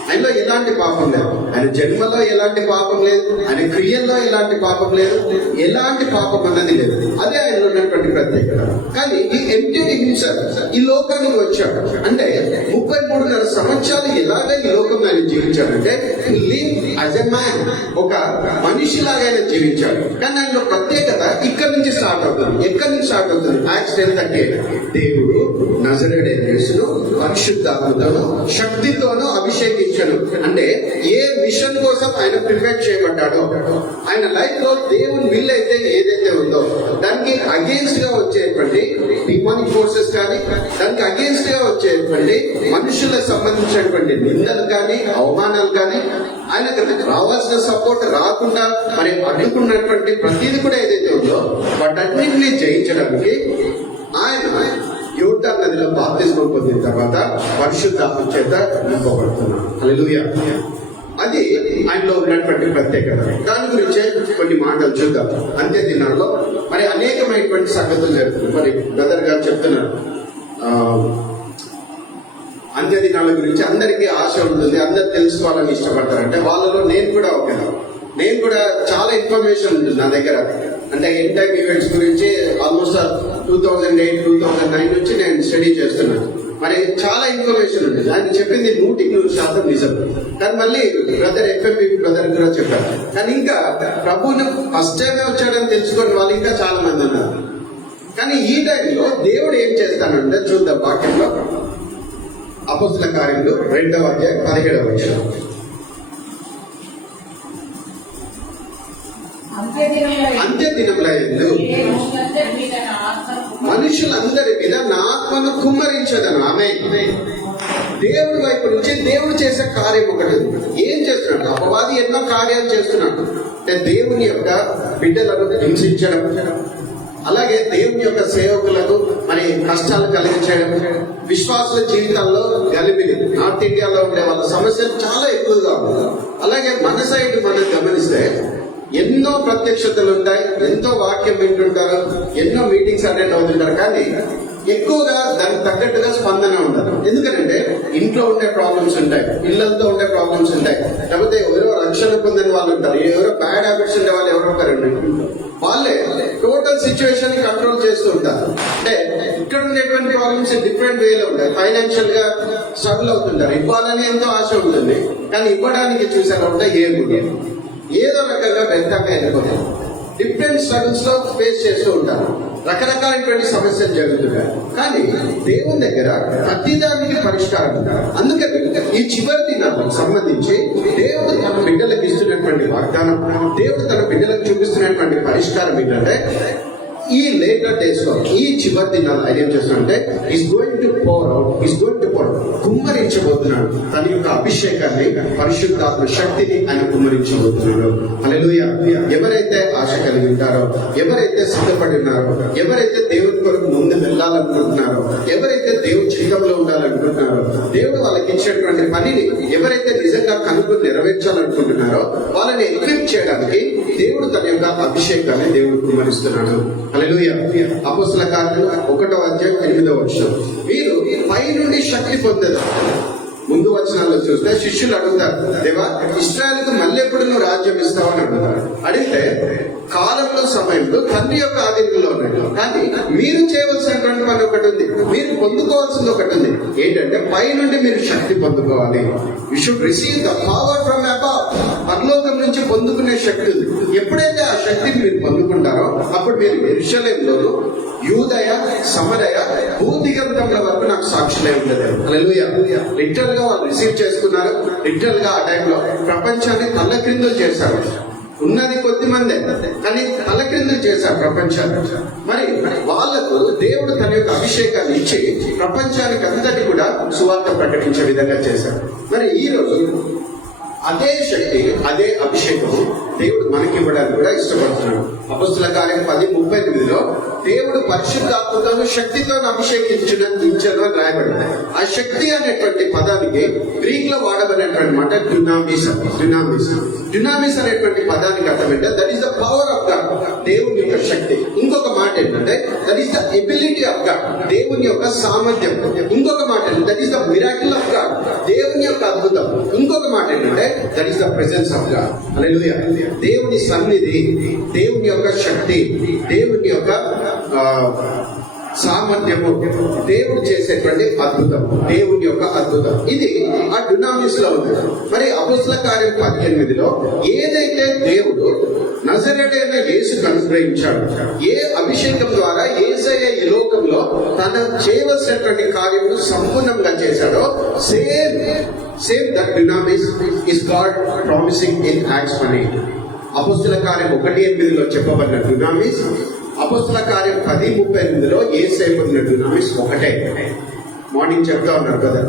ఆయనలో ఎలాంటి పాపం లేదు. ఆయన జన్మలో ఎలాంటి పాపం లేదు. ఆయన క్రియల్లో ఎలాంటి పాపం లేదు. ఎలాంటి పాపం అన్నది లేదు. అదే ఆయనలో ఉన్నటువంటి ప్రత్యేకత. కానీ ఈ ఎంటిటీ హింస ఈ లోకానికి వచ్చాడు. అంటే 33.5 సంవత్సరాలు ఎలాగ ఈ లోకంలో ఆయన జీవించాడంటే యాజ్ ఎ మ్యాన్, ఒక మనిషిలాగా ఆయన జీవించాడు. కానీ ఆయనలో ప్రత్యేకత ఇక్కడ నుంచి స్టార్ట్ అవుతుంది. ఎక్కడి నుంచి స్టార్ట్ అవుతుంది? యాక్ట్స్ 10:38 దేవుడు నజరేయుడైన యేసును పరిశుద్ధాత్మతోను శక్తితోనూ అభిషేకించాడు. అంటే ఏ మిషన్ కోసం ఆయన ప్రిపేర్ చేయబడ్డాడో, ఆయన లైఫ్ లో దేవుని విల్ అయితే ఏదైతే ఉందో దానికి అగేన్స్ట్ గా వచ్చేటువంటి డిమానిక్ ఫోర్సెస్ కానీ, దానికి అగేన్స్ట్ గా వచ్చేటువంటి మనుషులకు సంబంధించినటువంటి నిందలు కానీ, అవమానాలు కానీ, ఆయనకు రావాల్సిన సపోర్ట్ రాకుండా మరి అడ్డుకున్నటువంటి ప్రతిదీ కూడా ఏదైతే ఉందో వాటన్నింటినీ జయించడానికి ఆయన యోర్దాను నదిలో బాప్తిస్మం పొందిన తర్వాత పరిశుద్ధాత్మ చేత నింపబడుతున్నాడు. హల్లెలూయా. అది ఆయనలో ఉన్నటువంటి ప్రత్యేకత. దాని గురించే కొన్ని మాటలు చూద్దాం. అంత్య దినాల్లో మరి అనేకమైనటువంటి సంగతులు జరుగుతుంది. మరి బ్రదర్ గారు చెప్తున్నారు అంత్య దినాల గురించి అందరికీ ఆశ ఉంటుంది, అందరు తెలుసుకోవాలని ఇష్టపడతారంటే వాళ్ళలో నేను కూడా ఒకరు. నేను కూడా చాలా ఇన్ఫర్మేషన్ ఉంటుంది నా దగ్గర. అంటే ఎండ్ టైమ్ ఈవెంట్స్ గురించి ఆల్మోస్ట్ 2008, 2009 నుంచి నేను స్టడీ చేస్తున్నాను. మరి చాలా ఇన్ఫర్మేషన్ ఉంటుంది. ఆయన చెప్పింది 100% నిజం. కానీ మళ్ళీ బ్రదర్ ఎఫ్ఎంబి బ్రదర్ కూడా చెప్పారు. కానీ ఇంకా ప్రభువుని ఫస్ట్ టైమే వచ్చాడని తెలుసుకునే వాళ్ళు ఇంకా చాలా మంది ఉన్నారు. కానీ ఈ టైంలో దేవుడు ఏం చేస్తానంటే చూద్దాం వాక్యంలో. అపొస్తలుల కార్యములు 2వ అధ్యాయం 17వ వచనం. అంత్య దినముల యందు మనుషులందరి మీద నా ఆత్మను కుమ్మరించదను. ఆమె దేవుడి వైపు నుంచి దేవుడు చేసే కార్యం ఒకటి. ఏం చేస్తున్నాడు? అపవాది ఎన్నో కార్యాలు చేస్తున్నాడు. అంటే దేవుని యొక్క బిడ్డలను హింసించడం, అలాగే దేవుని యొక్క సేవకులకు మరి కష్టాలు కలిగించడం, విశ్వాసుల జీవితాల్లో గలిబిలి. నార్త్ ఇండియాలో ఉండే వాళ్ళ సమస్యలు చాలా ఎక్కువగా ఉన్నాయి. అలాగే మన సైడ్ మనం గమనిస్తే ఎన్నో ప్రత్యక్షతలు ఉంటాయి, ఎంతో వాక్యం వింటుంటారు, ఎన్నో మీటింగ్స్ అటెండ్ అవుతుంటారు. కానీ ఎక్కువగా దానికి తగ్గట్టుగా స్పందన ఉండదు. ఎందుకంటే ఇంట్లో ఉండే ప్రాబ్లమ్స్ ఉంటాయి, పిల్లలతో ఉండే ప్రాబ్లమ్స్ ఉంటాయి, లేకపోతే ఎవరో రక్షణ పొందని వాళ్ళు ఉంటారు, ఎవరో బ్యాడ్ హ్యాబిట్స్ ఉండే వాళ్ళు ఎవరో ఒకరు వాళ్ళే టోటల్ సిచ్యువేషన్ కంట్రోల్ చేస్తూ ఉంటారు. అంటే ఇక్కడ ఉండేటువంటి ప్రాబ్లమ్స్ డిఫరెంట్ వేలో ఉంటాయి. ఫైనాన్షియల్ గా స్ట్రగుల్ అవుతుంటారు. ఇవ్వాలని ఎంతో ఆశ ఉంటుంది, కానీ ఇవ్వడానికి చూసారంటే ఏదో రకంగా వ్యక్తంగా వెళ్ళిపోతారు. డిఫరెంట్ స్ట్రగుల్స్ లో ఫేస్ చేస్తూ ఉంటారు, రకరకాలైనటువంటి సమస్యలు జరుగుతున్నాయి. కానీ దేవుని దగ్గర ప్రతిదానికి పరిష్కారం ఉంది. అందుకని ఈ చివరి దినాలకు సంబంధించి దేవుడు తన బిడ్డలకు ఇస్తున్నటువంటి వాగ్దానం, దేవుడు తన బిడ్డలకు చూపిస్తున్నటువంటి పరిష్కారం ఏంటంటే, ఈ లేటర్ డేస్ లో, ఈ చివరి దినాలు ఆయన ఏం చేస్తున్నాడంటే, is going to pour out, is going to pour, కుమ్మరించబోతున్నాడు తన యొక్క అభిషేకాన్ని, పరిశుద్ధాత్మ శక్తిని ఆయన కుమ్మరించబోతున్నాడు. హల్లెలూయా. ఎవరైతే ఆశ కలిగి ఉంటారో, ఎవరైతే సిద్ధపడి ఉన్నారో, ఎవరైతే దేవుని కొరకు ముందు వెళ్ళాలనుకుంటున్నారో, ఎవరైతే దేవుడి చిత్తంలో ఉండాలనుకుంటున్నారో, దేవుడు వాళ్ళకి ఇచ్చినటువంటి పనిని ఎవరైతే నిజంగా కనుగొని నెరవేర్చాలనుకుంటున్నారో వాళ్ళని ఎక్విప్ చేయడానికి దేవుడు తన యొక్క అభిషేకాన్ని దేవుడు కుమ్మరిస్తున్నాడు. హల్లెలూయా. అపోస్తల కార్యాలు 1:8 మీరు పై నుండి శక్తి పొందదు. ముందు వచనాల్లో చూస్తే శిష్యులు అడుగుతారు, దేవా ఇశ్రాయేలుకు మళ్ళీ ఎప్పుడు నువ్వు రాజ్యం ఇస్తావని అడుగుతారు. అడిగితే కాలంలో, సమయంలో తండ్రి యొక్క ఆధీనంలో ఉన్నాడు. కానీ మీరు చేయవలసినటువంటి పని ఒకటి ఉంది, మీరు పొందుకోవాల్సింది ఒకటి ఉంది. ఏంటంటే పై నుండి మీరు శక్తి పొందుకోవాలి. You should receive the power from above. పరలోకం నుంచి పొందుకునే శక్తి ఉంది. ఎప్పుడైతే ఆ శక్తిని మీరు పొందుకుంటారో అప్పుడు మీరు యెరూషలేములోను, యూదయ, సమరయ, భూదిగంతముల వరకు నాకు సాక్షులై ఉండదు. హల్లెలూయా. లిటరల్ గా వాళ్ళు రిసీవ్ చేసుకున్నారు. లిటరల్ గా ఆ టైంలో ప్రపంచాన్ని తల్లక్రిందులు చేశారు. ఉన్నది కొద్ది మందే, కానీ తలక్రిందులు చేశారు ప్రపంచాన్ని. మరి వాళ్లకు దేవుడు తన యొక్క అభిషేకాన్ని ఇచ్చి ప్రపంచానికి అంతటి కూడా సువార్త ప్రకటించే విధంగా చేశారు. మరి ఈ రోజు అదే శక్తి, అదే అభిషేకం దేవుడు మనకి ఇవ్వడానికి కూడా ఇష్టపడుతున్నాడు. అపోస్తల కార్యం 10:38 దేవుడు పరిశుద్ధాత్మతోను శక్తితో అభిషేకించను అని రాయబడింది. ఆ శక్తి అనేటువంటి పదానికి గ్రీక్ లో వాడబడినటువంటి మాట డునామిస్. డునామిస్ అనేటువంటి పదానికి అర్థం ఏంటంటే that is the power of God, దేవుని యొక్క శక్తి. ఇంకొక మాట ఏంటంటే that is the ability of God, దేవుని యొక్క సామర్థ్యం. ఇంకొక మాట ఏంటంటే that is the miracle of God, దేవుని యొక్క అద్భుతం. ఇంకొక మాట ఏంటంటే that is the presence of God. హల్లెలూయా. దేవుని సన్నిధి, దేవుని యొక్క శక్తి, దేవుని యొక్క సామర్థ్యము, దేవుడు చేసేటువంటి అద్భుతం, దేవుని యొక్క అద్భుతం, ఇది ఆ డునామిస్ లో ఉంది. మరి అపోస్తల కార్యం 18 ఏదైతే దేవుడు నజరేయుడైన యేసుకు అనుగ్రహించాడు, ఏ అభిషేకం ద్వారా యేసయ్య ఈ లోకంలో తన చేయవలసినటువంటి కార్యము సంపూర్ణంగా చేశాడో, same that dunamis is God promising in Acts 1:8. అపోస్తల కార్యం 1:8 చెప్పబడిన డునామిస్, అపోస్తల కార్యం 10:38 యేసయ్య పొందిన డునామిస్ ఒకటే. మార్నింగ్ చెప్తా ఉన్నారు కదా,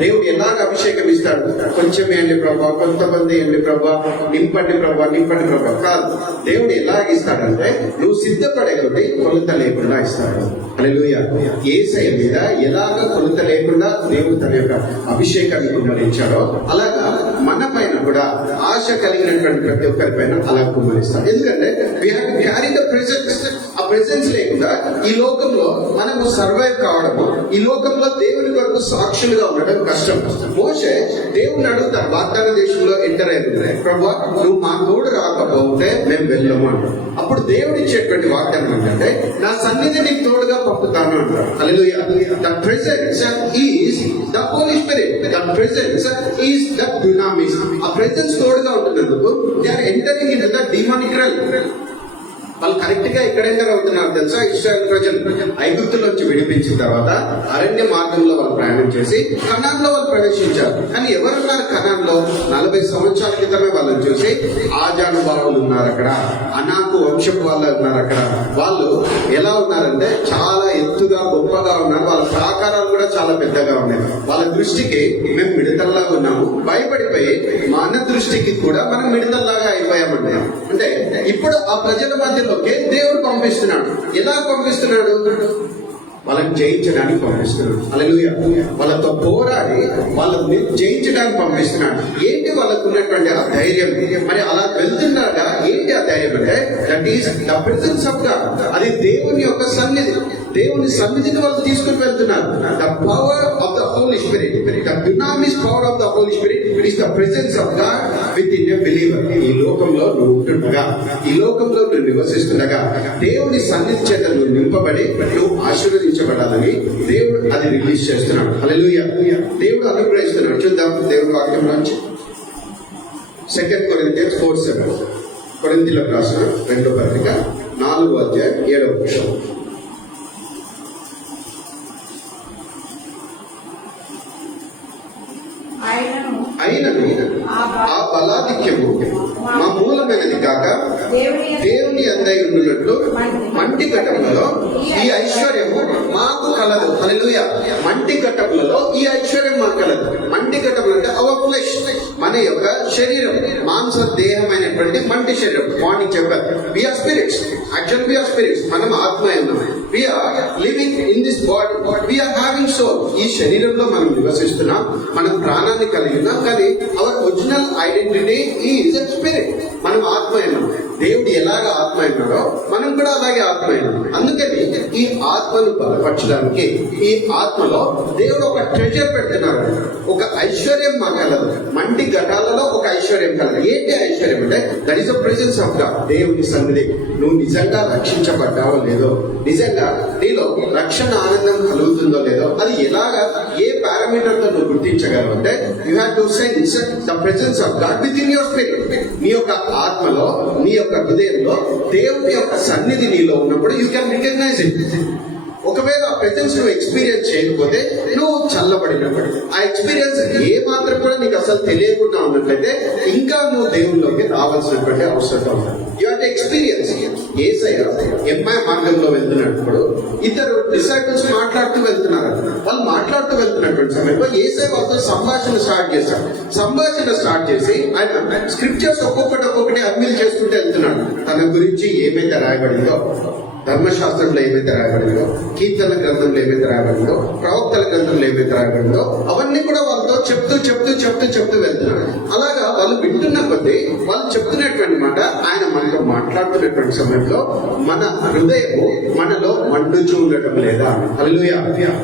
దేవుడు ఎలాగ అభిషేకం ఇస్తాడు? కొంచెం ఏంటి ప్రభా, కొంతమంది ఏంటి ప్రభా, నింపండి ప్రభా కాదు. దేవుడు ఎలాగ ఇస్తాడంటే నువ్వు సిద్ధపడే కొద్ది కొలత లేకుండా ఇస్తాడు. హల్లెలూయా. యేసయ్య మీద ఎలాగ కొలత లేకుండా దేవుడు తన యొక్క అభిషేకాన్ని కుమ్మరించాడో అలాగా మన పైన కూడా ఆశ కలిగినటువంటి ప్రతి ఒక్కరి పైన అలా కుమ్మరిస్తాడు. ఎందుకంటే we have to carry the presence. ఆ ప్రెసెన్స్ లేకుండా ఈ లోకంలో మనము సర్వైవ్ కావడము, ఈ లోకంలో దేవుని కొరకు సాక్షులుగా ఉండడం కష్టం. మోషే దేవుని అడుగుతాడు, వాగ్దాన దేశంలో ఎంటర్ అయిపోయింది, ప్రభా నువ్వు మా తోడు రాకపోతే మేము వెళ్ళము అంటాడు. అప్పుడు దేవుడు ఇచ్చేటువంటి వాగ్దానం ఏంటంటే నా సన్నిధి నీకు తోడుగా పంపుతాను అంటాడు. హల్లెలూయా. The presence is the Holy Spirit. The presence is the dunamis. ఆ ప్రెసెన్స్ తోడుగా ఉంటున్నందుకు they are entering into the demonic realm. వాళ్ళు కరెక్ట్ గా ఎక్కడ ఎంటర్ అవుతున్నారు తెలుసా? ఇశ్రాయేలు ప్రజలు ఐగుప్తులోంచి విడిపించిన తర్వాత అరణ్య మార్గంలో వాళ్ళు ప్రయాణం చేసి కనాన్లో వాళ్ళు ప్రవేశించారు. కానీ ఎవరున్నారు కనాన్లో? 40 సంవత్సరాల క్రితమే వాళ్ళని చూసి ఆజానుబాహులు ఉన్నారు అక్కడ, అనాకు వంశపు వాళ్ళు ఉన్నారు అక్కడ. వాళ్ళు ఎలా ఉన్నారంటే చాలా ఎత్తుగా గొప్పగా ఉన్నారు, వాళ్ళ ప్రాకారాలు కూడా చాలా పెద్దగా ఉన్నాయి. వాళ్ళ దృష్టికి మేము మిడతల్లాగా ఉన్నాము, భయపడిపోయి మన దృష్టికి కూడా మనం మిడతల్లాగా అయిపోయామండి. అంటే ఇప్పుడు ఆ ప్రజల మధ్య దేవుడు పంపిస్తున్నాడు. ఎలా పంపిస్తున్నాడు? వాళ్ళని జయించడానికి పంపిస్తున్నాడు. హల్లెలూయా. వాళ్ళతో పోరాడి వాళ్ళని జయించడానికి పంపిస్తున్నాడు. ఏంటి వాళ్ళకు ఉన్నటువంటి ఆ ధైర్యం? మరి అలా వెళ్తున్నాగా ఏంటి ఆ ధైర్యం అంటే that is the presence of God. అది దేవుని యొక్క సన్నిధి. దేవుని సన్నిధిని వాళ్ళు తీసుకుని వెళ్తున్నారు. The power of the Holi Spirit, the dunamis power of the Holi Spirit is the presence of God within a believer. ఈ లోకంలో నువ్వు ఉంటుండగా, ఈ లోకంలో నువ్వు నివసిస్తుండగా దేవుని సన్నిధి చేత నువ్వు నింపబడి నువ్వు ఆశీర్వదించబడాలని దేవుడు అది రిలీజ్ చేస్తున్నాడు. హల్లెలూయా. దేవుడు అనుగ్రహిస్తున్నాడు. చూద్దాం దేవుడి వాక్యం నుంచి 2 Corinthians 4:7. కొరింథీయులకు రాసిన 2వ పత్రిక 4వ అధ్యాయం 7వ వచనం. అయినను ఆ బలాధిక్యము మా మూలమైనది కాక దేవుని అందై ఉండునట్లు మంటి ఘటములలో ఈ ఐశ్వర్యము మాకు కలదు. హల్లెలూయా. మంటి ఘటములలో ఈ ఐశ్వర్యం మాకు కలదు. మంటి ఘటములు అంటే అవర్ ఫ్లెష్, మన యొక్క శరీరం, మాంస దేహమైనటువంటి మంటి శరీరం. మార్నింగ్ చెప్పారు, we are spirits. Actual we are spirits. మనం ఆత్మ ఉన్నాం. We are living in this body, we are having soul. ఈ శరీరంలో మనం నివసిస్తున్నాం, మనం ప్రాణాన్ని కలిగి ఉన్నాం. కానీ our original identity is spirit. మనం ఆత్మ అయినాం. దేవుడు ఎలాగ ఆత్మ అయినాడో మనం కూడా అలాగే ఆత్మ అయినాం. అందుకని ఈ ఆత్మను బలపరచడానికి ఈ ఆత్మలో దేవుడు ఒక ట్రెజర్ పెడుతున్నాడు. ఒక ఐశ్వర్యం మాకు కలదు. మంటి ఘటాలలో ఒక ఐశ్వర్యం కలదు. ఏంటి ఐశ్వర్యం అంటే that is the presence of God. దేవుని సన్నిధి. నువ్వు నిజంగా రక్షించబడ్డావో లేదో, నిజంగా నీలో రక్షణ ఆనందం కలుగుతుందో లేదో, అది ఎలాగా ఏ పారామీటర్ తో నువ్వు గుర్తించగలవు అంటే you have to sense the presence of God with in your spirit. నీ యొక్క ఆత్మలో, నీ యొక్క హృదయంలో దేవుని యొక్క సన్నిధి నీలో ఉన్నప్పుడు యూ కెన్ రికగ్నైజ్ ఇట్. ఒకవేళ ఆ ప్రెసెన్స్ నువ్వు ఎక్స్పీరియన్స్ చేయకపోతే నువ్వు చల్లబడినప్పుడు, ఆ ఎక్స్పీరియన్స్ ఏ మాత్రం కూడా నీకు అసలు తెలియకుండా ఉన్నట్లయితే ఇంకా నువ్వు దేవుల్లోకి రావాల్సినటువంటి అవసరం ఉంది. You have to experience. Yesayya ఎమ్మాయి మార్గంలో వెళ్తున్నప్పుడు ఇద్దరు డిసైపుల్స్ మాట్లాడుతూ వెళ్తున్నారు. వాళ్ళు మాట్లాడుతూ వెళ్తున్నటువంటి సమయంలో యేసయ్య వాళ్ళతో సంభాషణ స్టార్ట్ చేశారు. సంభాషణ స్టార్ట్ చేసి ఆయన స్క్రిప్చర్స్ ఒక్కొక్కటి అడ్మిల్ చేసుకుంటూ వెళ్తున్నాడు. తన గురించి ఏమైతే రాయబడిందో, ధర్మశాస్త్రంలో ఏమైతే రాయబడిందో, కీర్తన గ్రంథంలో ఏమైతే రాయబడిందో, ప్రవక్తల గ్రంథంలో ఏమైతే రాయబడిందో అవన్నీ కూడా వాళ్ళతో చెప్తూ వెళ్తున్నాడు. అలాగా వాళ్ళు వింటున్న కొద్దీ వాళ్ళు చెప్తున్నటువంటి మాట ఆయన మనతో మాట్లాడుతున్నటువంటి సమయంలో మన హృదయము మనలో మండుచూ ఉండటం లేదా? హల్లెలూయా.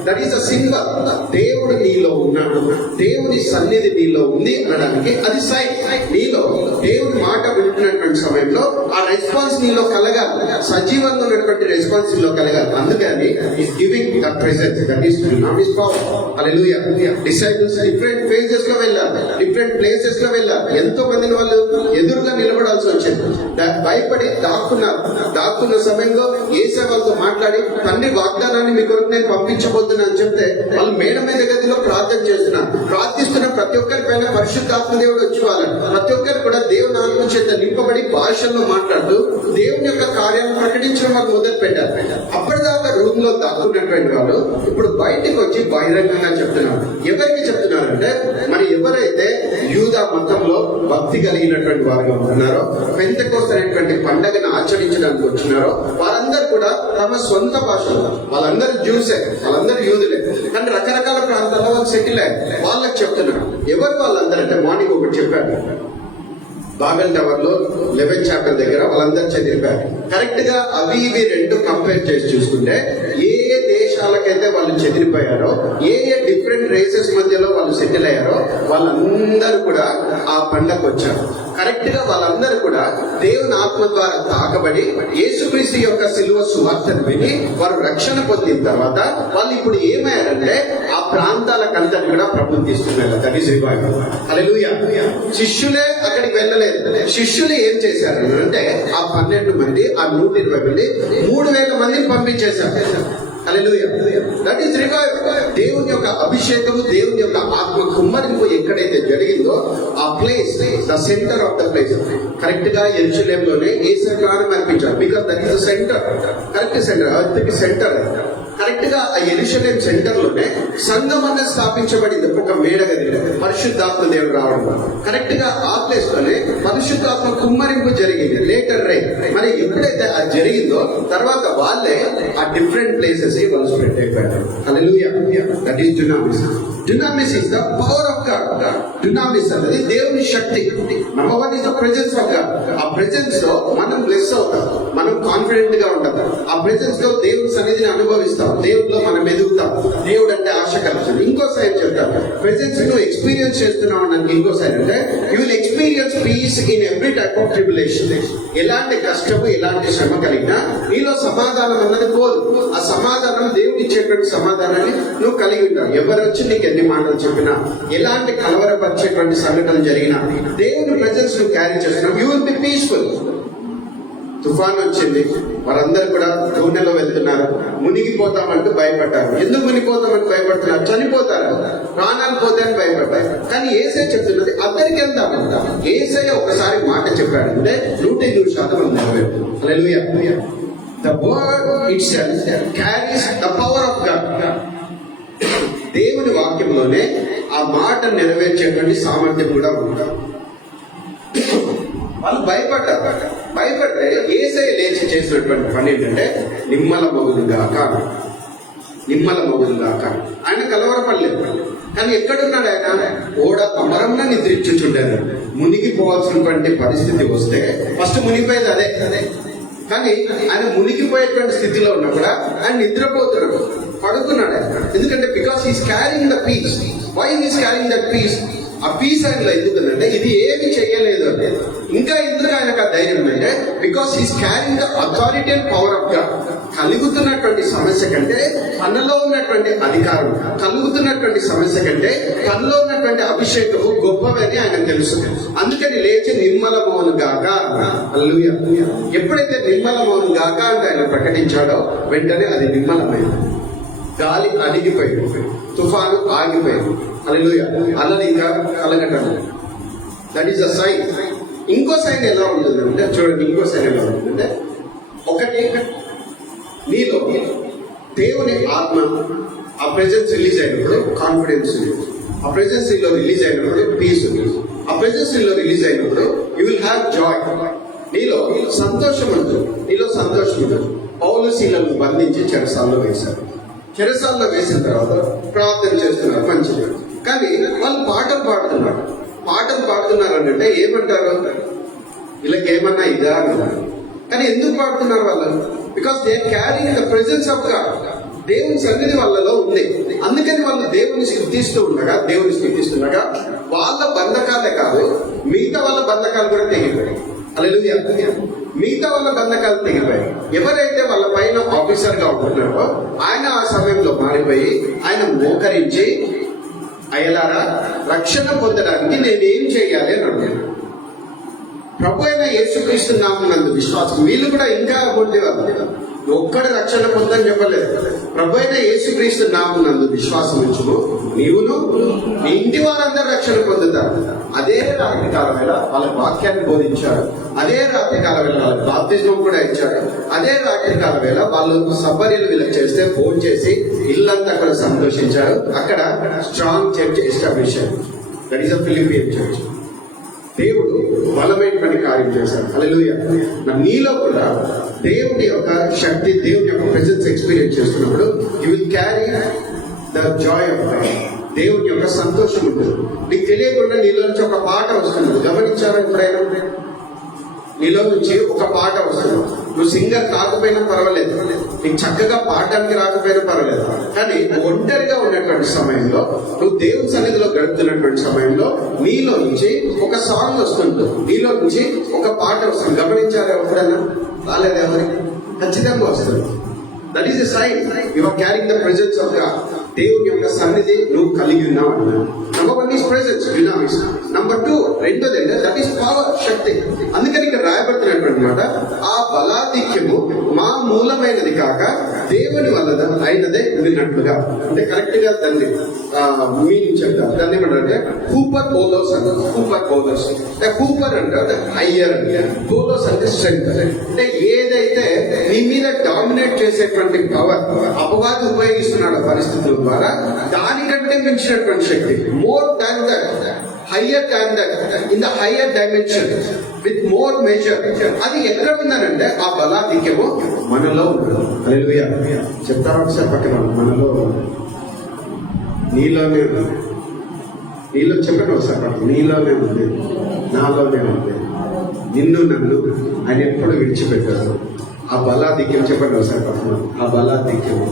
That is a symbol. దేవుడు నీలో ఉన్నాడు, దేవుని సన్నిధి నీలో ఉంది అనడానికి అది సైన్. నీలో దేవుడి మాట వింటున్నటువంటి సమయంలో ఆ రెస్పాన్స్ నీలో కలగాలి. సజీవంగా ఉన్నటువంటి రెస్పాన్స్ నీలో కలగాలి. అందుకని giving the presence, that is dunamis power. హల్లెలూయా. డిసైపుల్స్ డిఫరెంట్ ఫేజెస్ లో వెళ్ళాలి, డిఫరెంట్ ప్లేసెస్ లో వెళ్ళాలి. ఎంతో మందిని వాళ్ళు ఎదురుగా నిలబడాల్సి వచ్చింది. భయపడి దాక్కున్న సమయంలో యేసయ్య వాళ్ళతో మాట్లాడి తండ్రి వాగ్దానాన్ని మీ కొరకు నేను పంపించబోతున్నా అని చెప్తే వాళ్ళు మేడ మీద గదిలో ప్రార్థన చేస్తున్నారు. ప్రార్థిస్తున్న ప్రతి ఒక్కరి పైన పరిశుద్ధాత్మ దేవుడు వచ్చి వాళ్ళని ప్రతి ఒక్కరు కూడా దేవుని ఆత్మ చేత నింపబడి భాషల్లో మాట్లాడుతూ దేవుని యొక్క కార్యాలను ప్రకటించడం వాళ్ళు మొదలు పెట్టారు. అప్పటిదాకా రూమ్ లో దాక్కున్నటువంటి వాళ్ళు ఇప్పుడు బయటకు వచ్చి బహిరంగంగా చెప్తున్నారు. ఎవరికి చెప్తున్నారంటే మరి ఎవరైతే యూదా మతంలో భక్తి కలిగినటువంటి వారుగా ఉంటున్నారో, పెంతెకోస్తు అనేటువంటి పండగను ఆచరించడానికి వచ్చినారో వారందరూ కూడా తమ సొంత భాషలో, వాళ్ళందరూ జ్యూసే, వాళ్ళందరూ యూదులే, కానీ రకరకాల ప్రాంతాల్లో వాళ్ళు సెటిల్ అయ్యారు. వాళ్ళకి చెప్తున్నారు. ఎవరు వాళ్ళందరూ అంటే మార్నింగ్ ఒకటి చెప్పారు, బాబెల్ టవర్ లో 11th చాప్టర్ దగ్గర వాళ్ళందరూ చదివారు. కరెక్ట్ గా అవి ఇవి రెండు కంపేర్ చేసి చూసుకుంటే ఏ దేశాలకైతే వాళ్ళు చెదిరిపోయారో, ఏ డిఫరెంట్ రేసెస్ మధ్యలో వాళ్ళు సెటిల్ అయ్యారో వాళ్ళందరూ కూడా ఆ పండగకు వచ్చారు. కరెక్ట్ గా వాళ్ళందరూ కూడా దేవుని ఆత్మ ద్వారా తాకబడి యేసుక్రీస్తు యొక్క సిలువ సువార్తను విని వారు రక్షణ పొందిన తర్వాత వాళ్ళు ఇప్పుడు ఏమయ్యారంటే ఆ ప్రాంతాలకంతటి కూడా ప్రభుత్వం తీసుకున్నారు. That is revival. హల్లెలూయా. శిష్యులే అక్కడికి వెళ్ళలేదు. శిష్యులు ఏం చేశారు అంటే ఆ 12 మంది, ఆ 120 మంది 3000 మందిని పంపించేశారు. హల్లెలూయా. That is revival. దేవుని యొక్క అభిషేకము, దేవుని యొక్క ఆత్మ కుమ్మరింపు ఎక్కడైతే జరిగిందో ఆ place, the centre of the place. Correct గా యెరూషలేంలోనే యేసు ప్రాణం అర్పించారు. Because that is the centre, correct centre, earth కి సెంటర్. కరెక్ట్ గా ఆ యెరూషలేం సెంటర్ లోనే సంఘం అన్నది స్థాపించబడింది. ఒక మేడగది, పరిశుద్ధాత్మ దేవుడు రావడం. కరెక్ట్ గా ఆ ప్లేస్ లోనే పరిశుద్ధాత్మ కుమ్మరింపు జరిగింది. లేటర్ రే మరి ఎప్పుడైతే అది జరిగిందో తర్వాత వాళ్ళే ఆ డిఫరెంట్ ప్లేసెస్ వాళ్ళు స్ప్రెడ్ అయిపోయారు. హల్లెలూయా. That is dunamis. Dunamis is the power of God. Dunamis అనేది దేవుని శక్తి. Number 1 is the presence of God. ఆ ప్రెసెన్స్ లో మనం బ్లెస్ అవుతాం, మనం కాన్ఫిడెంట్ గా ఉంటాం. ఆ ప్రెసెన్స్ లో దేవుని సన్నిధిని అనుభవిస్తాం, దేవుడిలో మనం ఎదుగుతాం. దేవుడు అంటే ఆశ కలుగుతుంది. ఇంకో సైడ్ చెప్తాను, ప్రెసెన్స్ నువ్వు ఎక్స్పీరియన్స్ చేస్తున్నావు అన్నది ఇంకో సైడ్ అంటే you will experience peace in every type of tribulation. ఎలాంటి కష్టము, ఎలాంటి శ్రమ కలిగినా నీలో సమాధానం అన్నది పోదు. ఆ సమాధానం దేవుడు ఇచ్చేటువంటి సమాధానాన్ని నువ్వు కలిగి ఉంటావు. ఎవరు వచ్చి నీకు ఎన్ని మాటలు చెప్పినా, ఎలాంటి కలవరపరిచేటువంటి సంఘటనలు జరిగినా దేవుని ప్రెసెన్స్ నువ్వు క్యారీ చేస్తున్నావు. You will be peaceful. తుఫాన్ వచ్చింది, వారందరూ కూడా దోణిలో వెళ్తున్నారు. మునిగిపోతామంటూ భయపడ్డారు. ఎందుకు మునిగిపోతామని భయపడుతున్నారు? చనిపోతారు, ప్రాణాలు పోతాయని భయపడ్డారు. కానీ యేసయ్య చెప్తున్నది అద్దరికి వెళ్దామంట. యేసయ్య ఒకసారి మాట చెప్పాడు అంటే 100% నెరవేరు. హల్లెలూయా. The word itself carries the power of God. దేవుని వాక్యంలోనే ఆ మాట నెరవేర్చేటువంటి సామర్థ్యం కూడా ఉంది. వాళ్ళు భయపడితే యేసయ్య లేచి చేసినటువంటి పని ఏంటంటే నిమ్మల మొగులుగాక. ఆయన కలవరపడలేదు. కానీ ఎక్కడున్నాడు ఆయన? ఓడ అమరంగా నిద్రించుచుండారు. మునిగిపోవాల్సినటువంటి పరిస్థితి వస్తే ఫస్ట్ మునిగిపోయేది అదే. కానీ ఆయన మునిగిపోయేటువంటి స్థితిలో ఉన్నప్పుడు ఆయన నిద్రపోతున్నాడు, పడుకున్నాడు ఆయన. ఎందుకంటే because he's carrying the peace. Why he's carrying that peace? ఆ పీస్ ఆయనలో ఎందుకంటే ఇది ఏమి చేయలేదు అంటే, ఇంకా ఎందుకు ఆయనకు ఆ ధైర్యం అంటే because he's carrying the authority and power of God. కలుగుతున్నటువంటి సమస్య కంటే తనలో ఉన్నటువంటి అధికారం, కలుగుతున్నటువంటి సమస్య కంటే తనలో ఉన్నటువంటి అభిషేకము గొప్పవని ఆయన తెలుసు. అందుకని లేచి నిర్మల మౌను గాక. హల్లెలూయా. ఎప్పుడైతే నిర్మల మౌను గాక అంటే ఆయన ప్రకటించాడో వెంటనే అది నిర్మలమైంది. గాలి అణిగిపోయింది, తుఫాను ఆగిపోయింది. హల్లెలూయా. అల్లది ఇంకా కలగటం. That is the sign. ఇంకో సైన్ ఎలా ఉంటుందంటే చూడండి, ఇంకో సైన్ ఎలా ఉంటుందంటే, ఒకటి నీలో దేవుని ఆత్మ ఆ ప్రెజెన్స్ రిలీజ్ అయినప్పుడు కాన్ఫిడెన్స్ ఉంది. ఆ ప్రెజెన్స్ లో రిలీజ్ అయినప్పుడు పీస్ ఉంది. ఆ ప్రెజెన్స్ లో రిలీజ్ అయినప్పుడు యూ విల్ హ్యావ్ జాయ్. నీలో సంతోషం ఉంటుంది. పౌలు శీలను బంధించి చెరసాల్లో వేశారు. చెరసాల్లో వేసిన తర్వాత ప్రార్థన చేస్తున్నారు, మంచిది. కానీ వాళ్ళు పాటలు పాడుతున్నారు అంటే ఏమంటారు? వీళ్ళకి ఏమన్నా ఇదా అన్నారు. కానీ ఎందుకు పాడుతున్నారు వాళ్ళు? Because they carrying the presence of God. దేవుని సన్నిధి వాళ్ళలో ఉంది. అందుకని వాళ్ళు దేవుని స్తుతిస్తుండగా వాళ్ళ బంధకాలే కాదు, మిగతా వాళ్ళ బంధకాలు కూడా తెగిపోయాయి. హల్లెలూయా. మిగతా వాళ్ళ బంధకాలు తెగిపోయాయి. ఎవరైతే వాళ్ళ పైన ఆఫీసర్ గా ఉంటున్నారో ఆయన ఆ సమయంలో మారిపోయి ఆయన మోకరించి, అయ్యలారా రక్షణ పొందడానికి నేనేం చేయాలి అని అడిగాను. ప్రభు అయిన యేసుక్రీస్తు నామమునందు విశ్వాసం. వీళ్ళు కూడా ఇంకా పొందేవాళ్ళు. ఒక్కడు రక్షణ పొందని చెప్పలేదు. ప్రభు అయిన యేసుక్రీస్తు నామమునందు విశ్వాసం ఉంచుము, నీవును నీ ఇంటి వారందరూ రక్షణ పొందుతారు. అదే రాత్రి కాలం వేళ వాళ్ళకి వాక్యాన్ని బోధించారు. అదే రాత్రి కాలం వేళ వాళ్ళకి బాప్తిజం కూడా ఇచ్చారు. అదే రాత్రి కాలం వేళ వాళ్ళు సబ్బరీలు వీళ్ళకి చేస్తే ఫోన్ చేసి ఇల్లంతా అక్కడ సంతోషించారు. అక్కడ స్ట్రాంగ్ చర్చ్ ఎస్టాబ్లిష్ అయ్యారు. That is a ఫిలిపియన్ church. దేవుడు బలమైనటువంటి కార్యం చేశారు. హల్లెలూయా. నీలో కూడా దేవుడి యొక్క శక్తి, దేవుడి యొక్క ప్రెజెన్స్ ఎక్స్పీరియన్స్ చేస్తున్నప్పుడు you will carry the Joy of God. దేవుడి యొక్క సంతోషం ఉంటుంది. నీకు తెలియకుండా నీలో నుంచి ఒక పాట వస్తుంది. గమనించారా ఎప్పుడైనా? నీలో నుంచి ఒక పాట వస్తుంది. నువ్వు సింగర్ కాకపోయినా పర్వాలేదు, నీకు చక్కగా పాడడానికి రాకపోయినా పర్వాలేదు. కానీ ఒంటరిగా ఉన్నటువంటి సమయంలో, నువ్వు దేవుని సన్నిధిలో గడుపుతున్నటువంటి సమయంలో నీలో నుంచి ఒక సాంగ్ వస్తుంది, నీలో నుంచి ఒక పాట వస్తుంది. గమనించారా ఎప్పుడైనా? రాలేదు ఎవరికి? ఖచ్చితంగా వస్తుంది. That is the sign you are carrying the presence of God. దేవుని యొక్క సన్నిధి నువ్వు కలిగి ఉన్నావు అన్నాడు. Number 1 is presence, dynamics. Number 2 రెండోది అంటే దట్ ఈస్ పవర్, శక్తి. అందుకని ఇక్కడ రాయబడుతున్నటువంటి మాట, ఆ బలాధిక్యము మా మూలమైనది కాక దేవుని వల్ల అయినదే విన్నట్లుగా. అంటే కరెక్ట్ గా దాన్ని మీనింగ్ చెప్తారు. దాన్ని ఏమంటారంటే హూపర్ బోలోస్ అంటారు. హూపర్ అంటే హయ్యర్ అంటే, బోలోస్ అంటే స్ట్రెంగ్త్. అంటే ఏదైతే నీ మీద డామినేట్ చేసేటువంటి పవర్ అపవాది ఉపయోగిస్తున్నాడు పరిస్థితుల ద్వారా, దానికంటే మించినటువంటి శక్తి, more than that, higher than that, in the higher dimension with more measure. అది ఎక్కడ ఉందనంటే ఆ బలాధిక్యము మనలో ఉంటుంది. హల్లెలూయా. చెప్తారా ఒకసారి పక్కన? మనలో, నీలోనే ఉంది. నీలో చెప్పండి ఒకసారి పక్కన. నీలోనే ఉంది, నాలోనే ఉంది. నిన్ను నన్ను ఆయన ఎప్పుడు విడిచిపెట్టారు. ఆ బలాధిక్యం చెప్పండి ఒకసారి పక్కన. ఆ బలాధిక్యము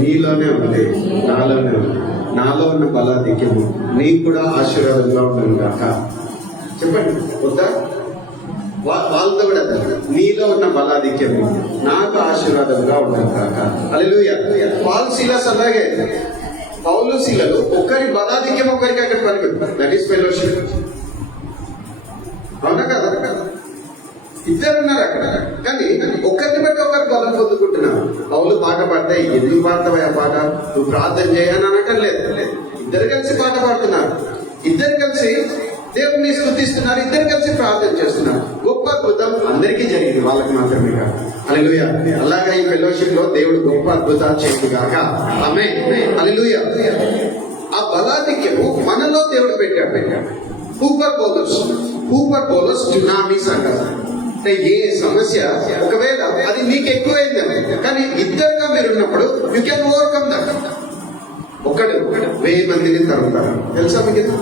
నీలోనే ఉంది, నాలోనే ఉంది. నాలో ఉన్న బలాధిక్యము నీకు కూడా ఆశీర్వాదంగా ఉండను కాక. చెప్పండి వద్దా? వాళ్ళతో కూడా నీలో ఉన్న బలాధిక్యము నాకు ఆశీర్వాదంగా ఉండను కాక. హల్లెలూయా. పౌలు సీలస్ అలాగే, పౌలు శీలలు ఒకరి బలాధిక్యం ఒకరికి అక్కడ పనిపెట్టారు. That is fellowship. అవునా కదా? ఇద్దరు ఇద్దరు ఉన్నారు అక్కడ, కానీ ఒకరిని బట్టి ఒకరు బలం పొందుకుంటున్నారు. పౌలు పాట పాడితే ఎందుకు పాడతావా పాట, నువ్వు ప్రార్థన చేయని అనటం లేదు. ఇద్దరు కలిసి పాట పాడుతున్నారు, ఇద్దరు కలిసి దేవుణ్ణి స్తుతిస్తున్నారు, ఇద్దరు కలిసి ప్రార్థన చేస్తున్నారు. గొప్ప అద్భుతం అందరికీ జరిగింది, వాళ్ళకి మాత్రమే కాదు. హల్లెలూయా. అలాగా ఈ ఫెలోషిప్ లో దేవుడు గొప్ప అద్భుతాలు చేయడు గాక. ఆమేన్. హల్లెలూయా. ఆ బలాధిక్యము మనలో దేవుడు పెట్టాడు. హూపర్ బౌలర్స్ డునామిస్ అంటారు. అంటే ఏ సమస్య ఒకవేళ అది మీకు ఎక్కువైంది, కానీ ఇద్దరుగా మీరు ఉన్నప్పుడు యూ కెన్ ఓవర్కమ్ దట్. ఒకడు 1000 మందిని తరుగుతారు, తెలుసా మీకు?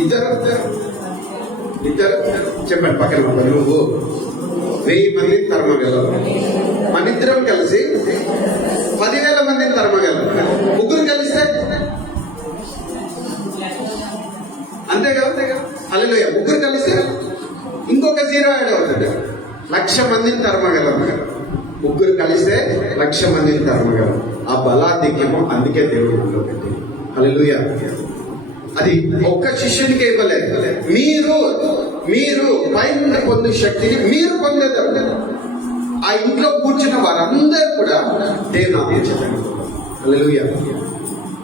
ఇద్దరు చెప్పండి పక్కన, నువ్వు 1000 మందిని తరమగలవు. మన ఇద్దరం కలిసి 10,000 మందిని తరమగలవు. ముగ్గురు కలిస్తే అంతే కదా. హల్లెలూయా. ముగ్గురు కలిస్తే ఇంకొక 0 యాడ్ అవుతుంది. 1,00,000 మందిని తరమగలం. ముగ్గురు కలిస్తే 1,00,000 మందిని తరమగలం. ఆ బలాధిక్యము అందుకే దేవుడు మనలో పెట్టింది. హల్లెలూయా. అది ఒక్క శిష్యునికే ఇవ్వలేదు. మీరు పైన పొందే శక్తిని మీరు పొందేదారు. ఆ ఇంట్లో కూర్చున్న వారందరూ కూడా దేవుని ఆరాధించారు. హల్లెలూయా.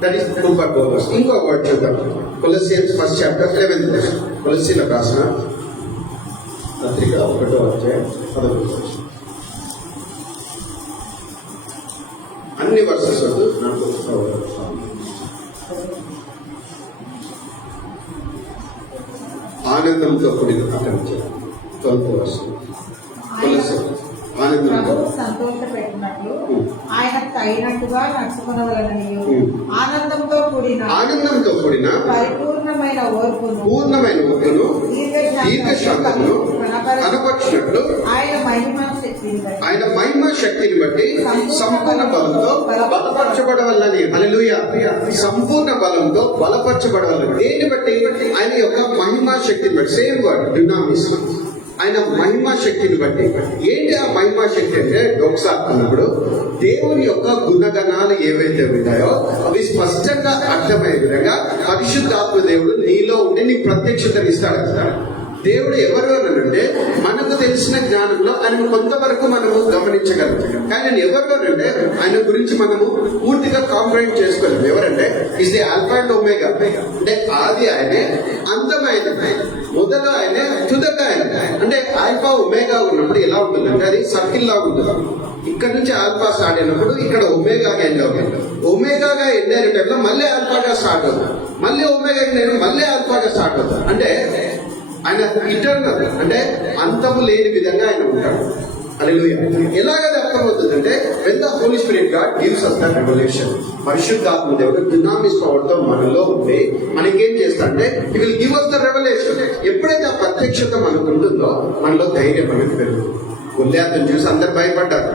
That is super bonus. ఇంకో వర్డ్ చూద్దాం. Colossians 1st chapter 11th verse. కొలస్సీలకు రాసిన పత్రిక 1వ అధ్యాయం 11వ verse. అన్ని వర్సెస్ వద్దు, నాకు ఆనందంతో కూడిన అక్కడ 12వ verse. కొలస్సీ ఆనందంతో సంతోషపెట్టినట్లు ఆయన తగినట్టుగా నడుచుకునవలెనని ఆనందంతో కూడిన పరిపూర్ణమైన ఓర్పును దీర్ఘశాంతమును కనపరిచినట్లు ఆయన మహిమ శక్తిని బట్టి సంపూర్ణ బలంతో బలపరచబడవల్లని. హల్లెలూయా. సంపూర్ణ బలంతో బలపరచబడవల్లని. దేన్ని బట్టి? ఆయన యొక్క మహిమ శక్తిని బట్టి. Same word dunamis. ఆయన మహిమా శక్తిని బట్టి. ఏంటి ఆ మహిమా శక్తి అంటే? డొక్సా అన్నప్పుడు దేవుని యొక్క గుణగణాలు ఏవైతే ఉంటాయో అవి స్పష్టంగా అర్థమయ్యే విధంగా పరిశుద్ధాత్మ దేవుడు నీలో ఉండి నీ ప్రత్యక్షతని ఇస్తాడు. దేవుడు ఎవరు అంటే మనకు తెలిసిన జ్ఞానంలో ఆయన కొంతవరకు మనము గమనించగలం, కానీ ఆయన ఎవరు అంటే ఆయన గురించి మనము పూర్తిగా కాంప్రహెండ్ చేసుకోలేము. ఎవరంటే is the alpha and omega. అంటే ఆది ఆయనే, అంతమైన మొదలు ఆయనే, తుదక ఆయన. అంటే ఆల్ఫా ఒమేగా ఉన్నప్పుడు ఎలా ఉంటుందంటే అది సర్కిల్ లా ఉంటుంది. ఇక్కడ నుంచి ఆల్ఫా స్టార్ట్ అయినప్పుడు ఇక్కడ ఒమేగాగా ఎండ్ అవుతుంది. ఒమేగాగా ఎండ్ అయిన టైంలో మళ్ళీ ఆల్ఫాగా స్టార్ట్ అవుతుంది. మళ్ళీ ఒమేగా ఎండ్ అయిన మళ్ళీ ఆల్ఫాగా స్టార్ట్ అవుతుంది. అంటే ఆయన ఇటర్నల్, అంటే అంతము లేని విధంగా ఆయన ఉంటాడు. హల్లెలూయా. ఎలాగది అర్థమవుతుందంటే when the Holy Spirit God gives us that revelation, పరిశుద్ధాత్మ దేవుడు డునామిస్ పవర్ తో మనలో ఉండి మనకేం చేస్తాడంటే he will give us the revelation. ఎప్పుడైతే ఆ ప్రత్యక్షత మనకు ఉంటుందో మనలో ధైర్యం మనకు పెరుగుతుంది. గొల్లియాతును చూసి అందరు భయపడ్డారు.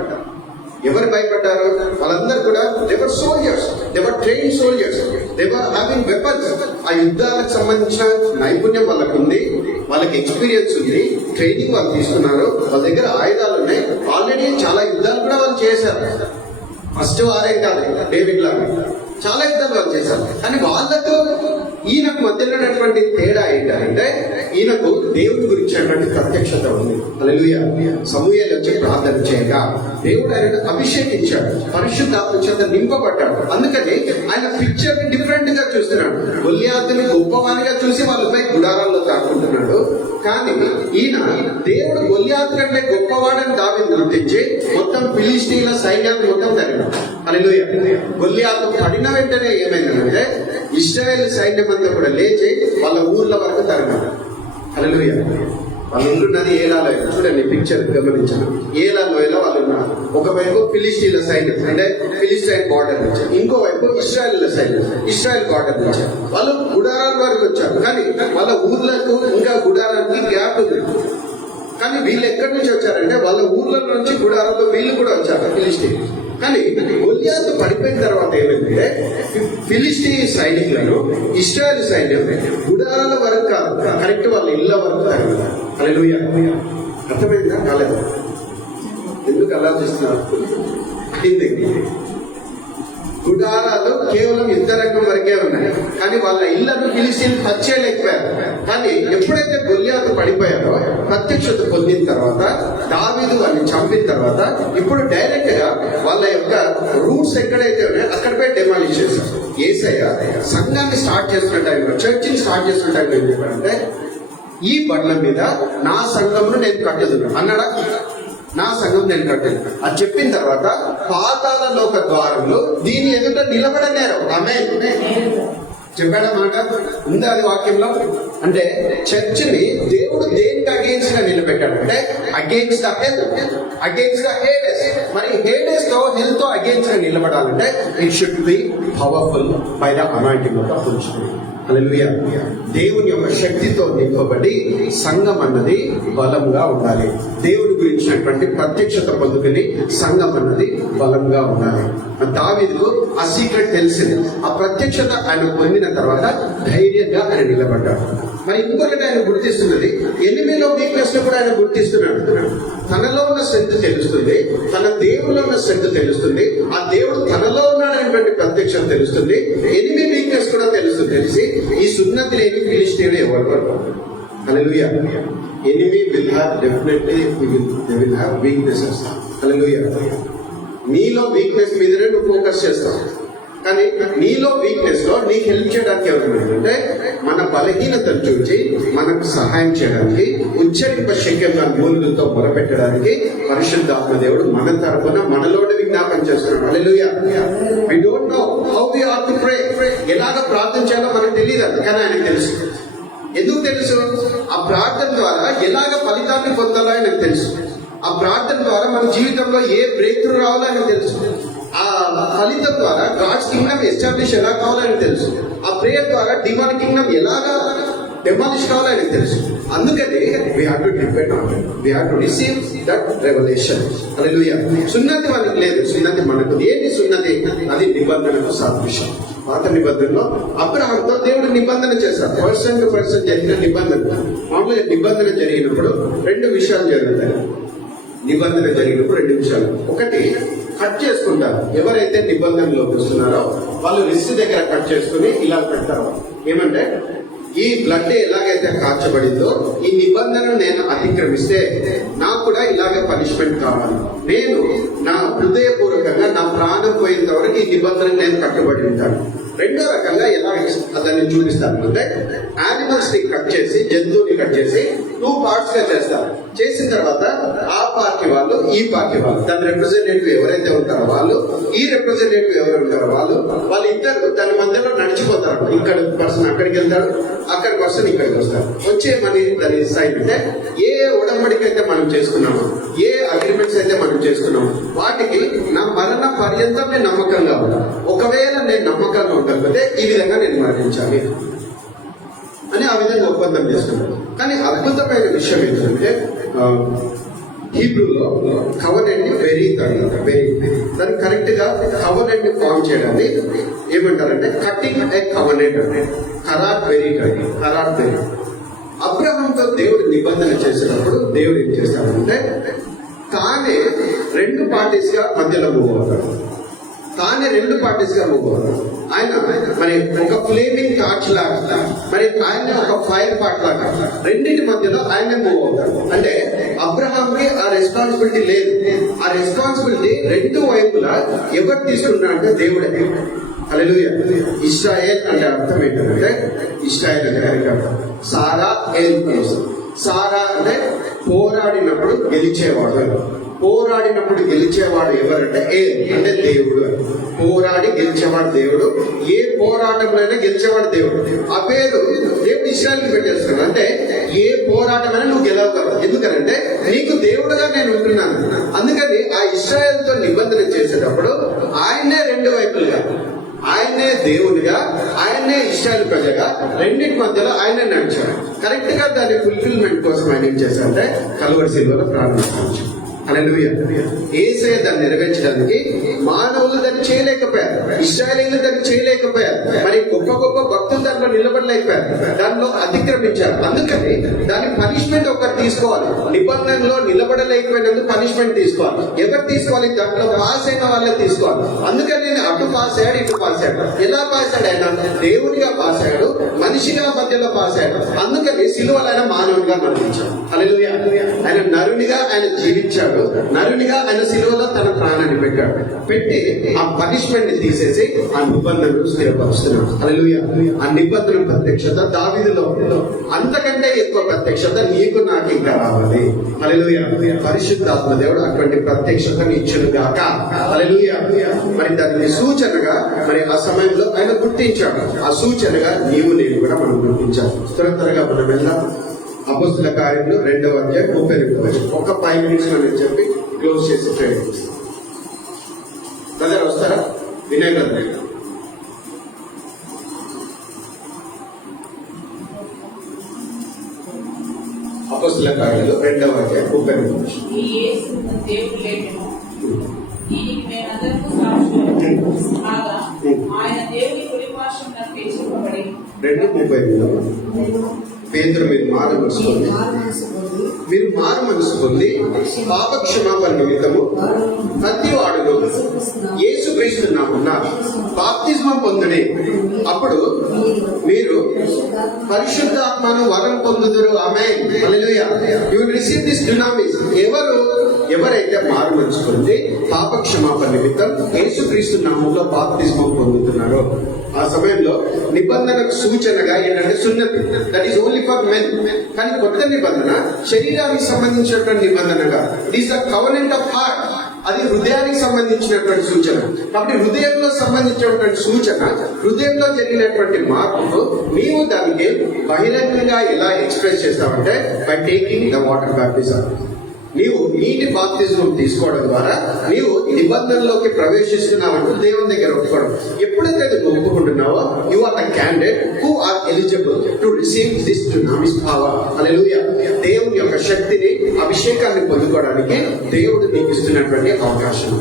ఎవరు భయపడ్డారు? వాళ్ళందరూ కూడా they were soldiers, they were trained soldiers, they were having weapons. ఆ యుద్ధాలకు సంబంధించిన నైపుణ్యం వాళ్ళకు ఉంది, వాళ్ళకి ఎక్స్పీరియన్స్ ఉంది, ట్రైనింగ్ వాళ్ళు తీసుకున్నారు, వాళ్ళ దగ్గర ఆయుధాలు ఉన్నాయి. ఆల్రెడీ చాలా యుద్ధాలు కూడా వాళ్ళు చేశారు. ఫస్ట్ వారే కాదు, డేవిడ్ లాగా చాలా యుద్ధాలు వాళ్ళు చేశారు. కానీ వాళ్ళకు ఈయనకు మధ్యలో ఉన్నటువంటి తేడా ఏంటంటే ఈయనకు దేవుడి గురించినటువంటి ప్రత్యక్షత ఉంది. హల్లెలూయా. సమూయేలు వచ్చి ప్రార్థన చేయగా దేవుడు ఆయన అభిషేకించాడు, పరిశుద్ధాత్మ చేత నింపబడ్డాడు. అందుకని ఆయన పిక్చర్ ని డిఫరెంట్ గా చూస్తున్నాడు. గొల్లియాతుని గొప్పవానిగా చూసి వాళ్ళపై గుడారాల్లో తాకుంటున్నాడు. కానీ ఈయన దేవుడు గొల్లియాతు కంటే గొప్పవాడని దావీదు గుర్తించి మొత్తం ఫిలిష్తీయుల సైన్యాన్ని మొత్తం తరిగాడు. హల్లెలూయా. గొల్లియాతు పడిన వెంటనే ఏమైందంటే ఇశ్రాయేలు సైన్యం అంతా కూడా లేచి వాళ్ళ ఊర్ల వరకు తరిగాడు. హల్లెలూయా. వాళ్ళు ఉంటున్నది ఏలా లోయ. చూడండి పిక్చర్ గమనించాను. ఏలా లోయలో వాళ్ళు ఉన్నారు. ఒకవైపు ఫిలిస్టీన్ల సైన్యం, అంటే ఫిలిస్టైన్ బార్డర్ నుంచి, ఇంకోవైపు ఇశ్రాయేల్ సైన్యం, ఇశ్రాయేల్ బార్డర్ నుంచి. వాళ్ళు గుడారాల వరకు వచ్చారు, కానీ వాళ్ళ ఊర్లకు ఇంకా గుడారానికి గ్యాప్ ఉంది. కానీ వీళ్ళు ఎక్కడి నుంచి వచ్చారంటే వాళ్ళ ఊర్ల నుంచి గుడారంలో వీళ్ళు కూడా వచ్చారు ఫిలిస్టీన్. కానీ గొల్లియాతు పడిపోయిన తర్వాత ఏమైందంటే ఫిలిస్టీ సైనికులను ఇశ్రాయేల్ సైన్యం గుడారాల వరకు కాదు, కరెక్ట్ వాళ్ళ ఇళ్ళ వరకు తగిలింది. హల్లెలూయా. అర్థమైందా? కాలేదు. ఎందుకు అలా చేస్తున్నారు? గుడారాలు కేవలం యుద్ధరంగం వరకే ఉన్నాయి, కానీ వాళ్ళ ఇళ్లను ఫిలిస్తీన్లు టచ్ చేయలేకపోయారు. కానీ ఎప్పుడైతే గొల్లియాతు పడిపోయారో, ప్రత్యక్షత పొందిన తర్వాత, దావీదు వాళ్ళని చంపిన తర్వాత, ఇప్పుడు డైరెక్ట్ గా వాళ్ళ యొక్క రూట్స్ ఎక్కడైతే ఉన్నాయో అక్కడ పోయి డెమాలిష్ చేశారు. యేసయ్య సంఘాన్ని స్టార్ట్ చేస్తున్న టైంలో, చర్చిని స్టార్ట్ చేస్తున్న టైంలో ఏం చెప్పారంటే, ఈ బండ్ల మీద నా సంఘమును నేను కట్టదు అన్నాడా? నా సంఘం నేను కట్టను అది చెప్పిన తర్వాత, పాతాళ లోక ద్వారంలో దీని ఎదుట నిలబడలేరు. ఆమేన్ చెప్పాడా మాట? ఉందా అది వాక్యంలో? అంటే చర్చిని దేవుడు దేనికి అగేన్స్ట్ గా నిలబెట్టాడంటే, against the hell, against the Hades. మరి హేడెస్ తో, హెల్ తో అగేన్స్ట్ గా నిలబడాలంటే it should be powerful by the anointing of the Holi Spirit. హల్లెలూయా. దేవుని యొక్క శక్తితో నింపబడి సంఘం అన్నది బలంగా ఉండాలి. దేవుడి గురించినటువంటి ప్రత్యక్షత పొందుకుని సంఘం అన్నది బలంగా ఉండాలి. దావీదుకు ఆ సీక్రెట్ తెలిసింది. ఆ ప్రత్యక్షత ఆయన పొందిన తర్వాత ధైర్యంగా ఆయన నిలబడ్డాడు. మరి ఇంకొకటి ఆయన గుర్తిస్తున్నది, ఎనిమిలో వీక్నెస్ కూడా ఆయన గుర్తిస్తున్నాడు. తనలో ఉన్న స్ట్రెంత్ తెలుస్తుంది, తన దేవుల్లో ఉన్న స్ట్రెంత్ తెలుస్తుంది, ఆ దేవుడు తనలో ఉన్నాడనేటువంటి ప్రత్యక్షత తెలుస్తుంది, ఎనిమి వీక్నెస్ కూడా తెలుస్తుంది. తెలిసి ఈ సున్నతి లేని ఫిలిష్తీయుడు ఎవరు? హల్లెలూయా. Enemy will have definitely they will have weaknesses. హల్లెలూయా. నీలో వీక్నెస్ మీదనే నువ్వు ఫోకస్ చేస్తావు, కానీ నీలో వీక్నెస్ లో నీకు హెల్ప్ చేయడానికి ఎవరంటే, మన బలహీనతను చూసి మనకు సహాయం చేయడానికి, ఉచ్చరింప శక్యంగా మూలుగులతో మొరపెట్టడానికి పరిశుద్ధాత్మ దేవుడు మన తరపున మనలోని విజ్ఞాపన చేస్తున్నాడు. హల్లెలూయా. We don't know how we are to pray. ఎలాగ ప్రార్థన చేయాలో మనకు తెలియదు, కానీ ఆయనకు తెలుసు. ఎందుకు తెలుసు? ఆ ప్రార్థన ద్వారా ఎలాగ ఫలితాన్ని పొందాలో ఆయనకు తెలుసు. ఆ ప్రార్థన ద్వారా మన జీవితంలో ఏ బ్రేక్ త్రూ రావాలో ఆయనకు తెలుసు. ఆ ఫలితం ద్వారా గాడ్స్ కింగ్డమ్ ఎస్టాబ్లిష్ ఎలా కావాలని తెలుసు. ఆ ప్రేయర్ ద్వారా డివైన్ కింగ్డమ్ ఎలాగా డెమాలిష్ కావాలని తెలుసు. అందుకని we have to depend on it. We have to receive that revelation. హల్లెలూయా. సున్నతి మనకి లేదు, సున్నతి మనకు. ఏంటి సున్నతి? అది నిబంధనకు సాదృశ్యం. పాత నిబంధనలో అబ్రహాముతో దేవుడు నిబంధన చేశారు. పర్సన్ టు పర్సన్ జరిగిన నిబంధన. మామూలుగా నిబంధన జరిగినప్పుడు రెండు విషయాలు జరుగుతాయి. నిబంధన జరిగినప్పుడు రెండు విషయాలు. ఒకటి, కట్ చేసుకుంటారు. ఎవరైతే నిబంధనలోకి వస్తున్నారో వాళ్ళు రిస్ట్ దగ్గర కట్ చేసుకుని ఇలా పెడతారు. ఏమంటే, ఈ బ్లడ్ ఎలాగైతే కార్చబడిందో, ఈ నిబంధనను నేను అతిక్రమిస్తే నాకు కూడా ఇలాగే పనిష్మెంట్ కావాలి. నేను నా హృదయపూర్వకంగా నా ప్రాణం పోయేంత వరకు ఈ నిబంధనను నేను కట్టుబడి ఉంటాను. రెండో రకంగా ఎలా దాన్ని చూపిస్తాను అంటే, యానిమల్స్ ని కట్ చేసి, జంతువుని కట్ చేసి 2 పార్ట్స్ గా చేస్తారు. చేసిన తర్వాత ఆ పార్టీ వాళ్ళు, ఈ పార్టీ వాళ్ళు, దాని రిప్రజెంటేటివ్ ఎవరైతే ఉంటారో వాళ్ళు, ఈ రిప్రజెంటేటివ్ ఎవరు ఉంటారో వాళ్ళు ఇద్దరు దాని మధ్యలో నడిచిపోతారు. ఇక్కడ పర్సన్ అక్కడికి వెళ్తాడు, అక్కడ పర్సన్ ఇక్కడికి వస్తారు. వచ్చే మనీ దాని సైడ్ అంటే, ఏ ఉడంబడిక అయితే మనం చేసుకున్నామో, ఏ అగ్రిమెంట్స్ అయితే మనం చేసుకున్నామో, వాటికి నా మరణ పర్యంతం నేను నమ్మకంగా ఉండాలి. ఒకవేళ నేను నమ్మకంగా ఉండకపోతే ఈ విధంగా నేను మరణించాలి అని ఆ విధంగా ఒప్పందం చేసుకున్నాను. కానీ అద్భుతమైన విషయం ఏంటంటే, హీబ్రూలో కవనెంట్ ని వెరీ దాన్ని కరెక్ట్ గా కవనెంట్ ని ఫామ్ చేయడాన్ని ఏమంటారంటే కటింగ్ ఏ కవనెంట్ అంటే ఖరార్ వెరీ. అబ్రహాంతో దేవుడు నిబంధన చేసినప్పుడు దేవుడు ఏం చేస్తాడంటే, తానే 2 పార్టీస్ గా మధ్యలో మూవ్ అవుతాడు. ఆయన మరి ఒక ఫ్లేమింగ్ టార్చ్ లాగా, మరి ఆయన ఒక ఫైర్ పార్ట్ లాగా, రెండింటి మధ్యలో ఆయన మూవ్ అవుతాడు. అంటే అబ్రహాంకి ఆ రెస్పాన్సిబిలిటీ లేదు. ఆ రెస్పాన్సిబిలిటీ 2 వైపులా ఎవరు తీసుకున్నా అంటే దేవుడే. హల్లెలూయా. ఇశ్రాయేల్ అంటే అర్థం ఏంటంటే, ఇశ్రాయేల్ అంటే అర్థం సారా ఏల్. సారా అంటే పోరాడినప్పుడు గెలిచేవాడు. పోరాడినప్పుడు గెలిచేవాడు ఎవరంటే ఏల్ అంటే దేవుడు. పోరాడి గెలిచేవాడు దేవుడు. ఏ పోరాటంలోనే గెలిచేవాడు దేవుడు. ఆ పేరు దేవుడు ఇశ్రాయేలుకి పెట్టేస్తున్నాడు. అంటే ఏ పోరాటమైనా నువ్వు గెలవగలవు. ఎందుకంటే నీకు దేవుడుగా నేను ఉంటున్నాను. అందుకని ఆ ఇశ్రాయేలుతో నిబంధన చేసేటప్పుడు ఆయనే 2 వైపులుగా, ఆయనే దేవుడిగా, ఆయనే ఇశ్రాయేలు ప్రజగా, రెండింటి మధ్యలో ఆయనే నడిచాడు. కరెక్ట్ గా దాని ఫుల్ఫిల్మెంట్ కోసం ఆయన ఏం చేశారంటే కల్వరి శిలువలో ప్రారంభించారు. హల్లెలూయా. యేసయ్య దాన్ని నెరవేర్చడానికి మానవులు దాన్ని చేయలేకపోయారు, ఇశ్రాయేలీయులు దాన్ని చేయలేకపోయారు, మరి గొప్ప భక్తులు దాంట్లో నిలబడలేకపోయారు, దానిలో అతిక్రమించారు. అందుకని దాని పనిష్మెంట్ ఒకటి తీసుకోవాలి. నిబంధనలో నిలబడలేకపోయినందుకు పనిష్మెంట్ తీసుకోవాలి. ఎవరు తీసుకోవాలి? దాంట్లో పాస్ అయిన వాళ్ళే తీసుకోవాలి. అందుకని నేను అటు పాస్ అయ్యాడు, ఇటు పాస్ అయ్యాడు. ఎలా పాస్ అయ్యాడు? ఆయన దేవునిగా పాస్ అయ్యాడు, మనిషిగా మధ్యలో పాస్ అయ్యాడు. అందుకని సిలువలో ఆయన మానవునిగా మరణించాడు. హల్లెలూయా. ఆయన నరునిగా ఆయన జీవించాడు, నరునిగా ఆయన సిలువలో తన ప్రాణాన్ని పెట్టాడు. పెట్టి ఆ పనిష్మెంట్ ని తీసేసి ఆ నిబంధనలు స్థిరపరుస్తున్నాడు. హల్లెలూయా. ఆ నిబంధన ప్రత్యక్షత దావీదులో, అంతకంటే ఎక్కువ ప్రత్యక్షత నీకు నాకు ఇంకా రావాలి. హల్లెలూయా. పరిశుద్ధాత్మ దేవుడు అటువంటి ప్రత్యక్షతను ఇచ్చును గాక. హల్లెలూయా. మరి దాన్ని సూచనగా మరి ఆ సమయంలో ఆయన గుర్తించాడు. ఆ సూచనగా నీవు నేను కూడా మనం గుర్తించాలి. త్వరగా మనం వెళ్దాం. అపోస్తుల కార్యంలో 2వ అధ్యాయం 32వ వచనం. ఒక 5 minutes అని చెప్పి క్లోజ్ చేసి ట్రైన్ బ్రదర్ వస్తారా? వినయ్ బ్రదర్. అపోస్తుల కార్యంలో 2వ అధ్యాయం 32వ వచనం. ఈ యేసు దేవుడు లేడెను. దీనికి మేమందరము సాక్షులము. కాగా ఆయన దేవుని కుడి పార్శ్వమున పెంచుకోబడి 2:32 పేతురు మీరు మారు మనసు పొంది పాప క్షమాపణ నిమిత్తము ప్రతి వాడును యేసుక్రీస్తు నామమున బాప్తిస్మం పొందుడి. అప్పుడు మీరు పరిశుద్ధాత్మను వరం పొందుదురు. ఆమేన్. హల్లెలూయా. You will receive this dunamis. ఎవరైతే మారు మనసు పొంది పాప క్షమాపణ నిమిత్తం యేసుక్రీస్తు నామములో బాప్తిస్మం పొందుతున్నారో, ఆ సమయంలో నిబంధనకు సూచనగా ఏంటంటే సున్నతి. That is only for men. కానీ కొత్త నిబంధన శరీరానికి సంబంధించినటువంటి నిబంధనగా. It is the covenant of heart. అది హృదయానికి సంబంధించినటువంటి సూచన. కాబట్టి హృదయంలో సంబంధించినటువంటి సూచన, హృదయంలో జరిగినటువంటి మార్పుకు నీవు దానికి బహిరంగంగా ఎలా ఎక్స్ప్రెస్ చేస్తావంటే by taking the water baptism. నీవు నీటి బాప్తిజం తీసుకోవడం ద్వారా నీవు నిబంధనలోకి ప్రవేశిస్తున్నావంటూ దేవుని దగ్గర ఒప్పుకోవడం. ఎప్పుడైతే అది ఒప్పుకుంటున్నావో you are the candidate who are eligible to receive this dunamis power. హల్లెలూయా. దేవుని యొక్క శక్తిని, అభిషేకాన్ని పొందుకోవడానికి దేవుడు నీకు ఇస్తున్నటువంటి అవకాశం.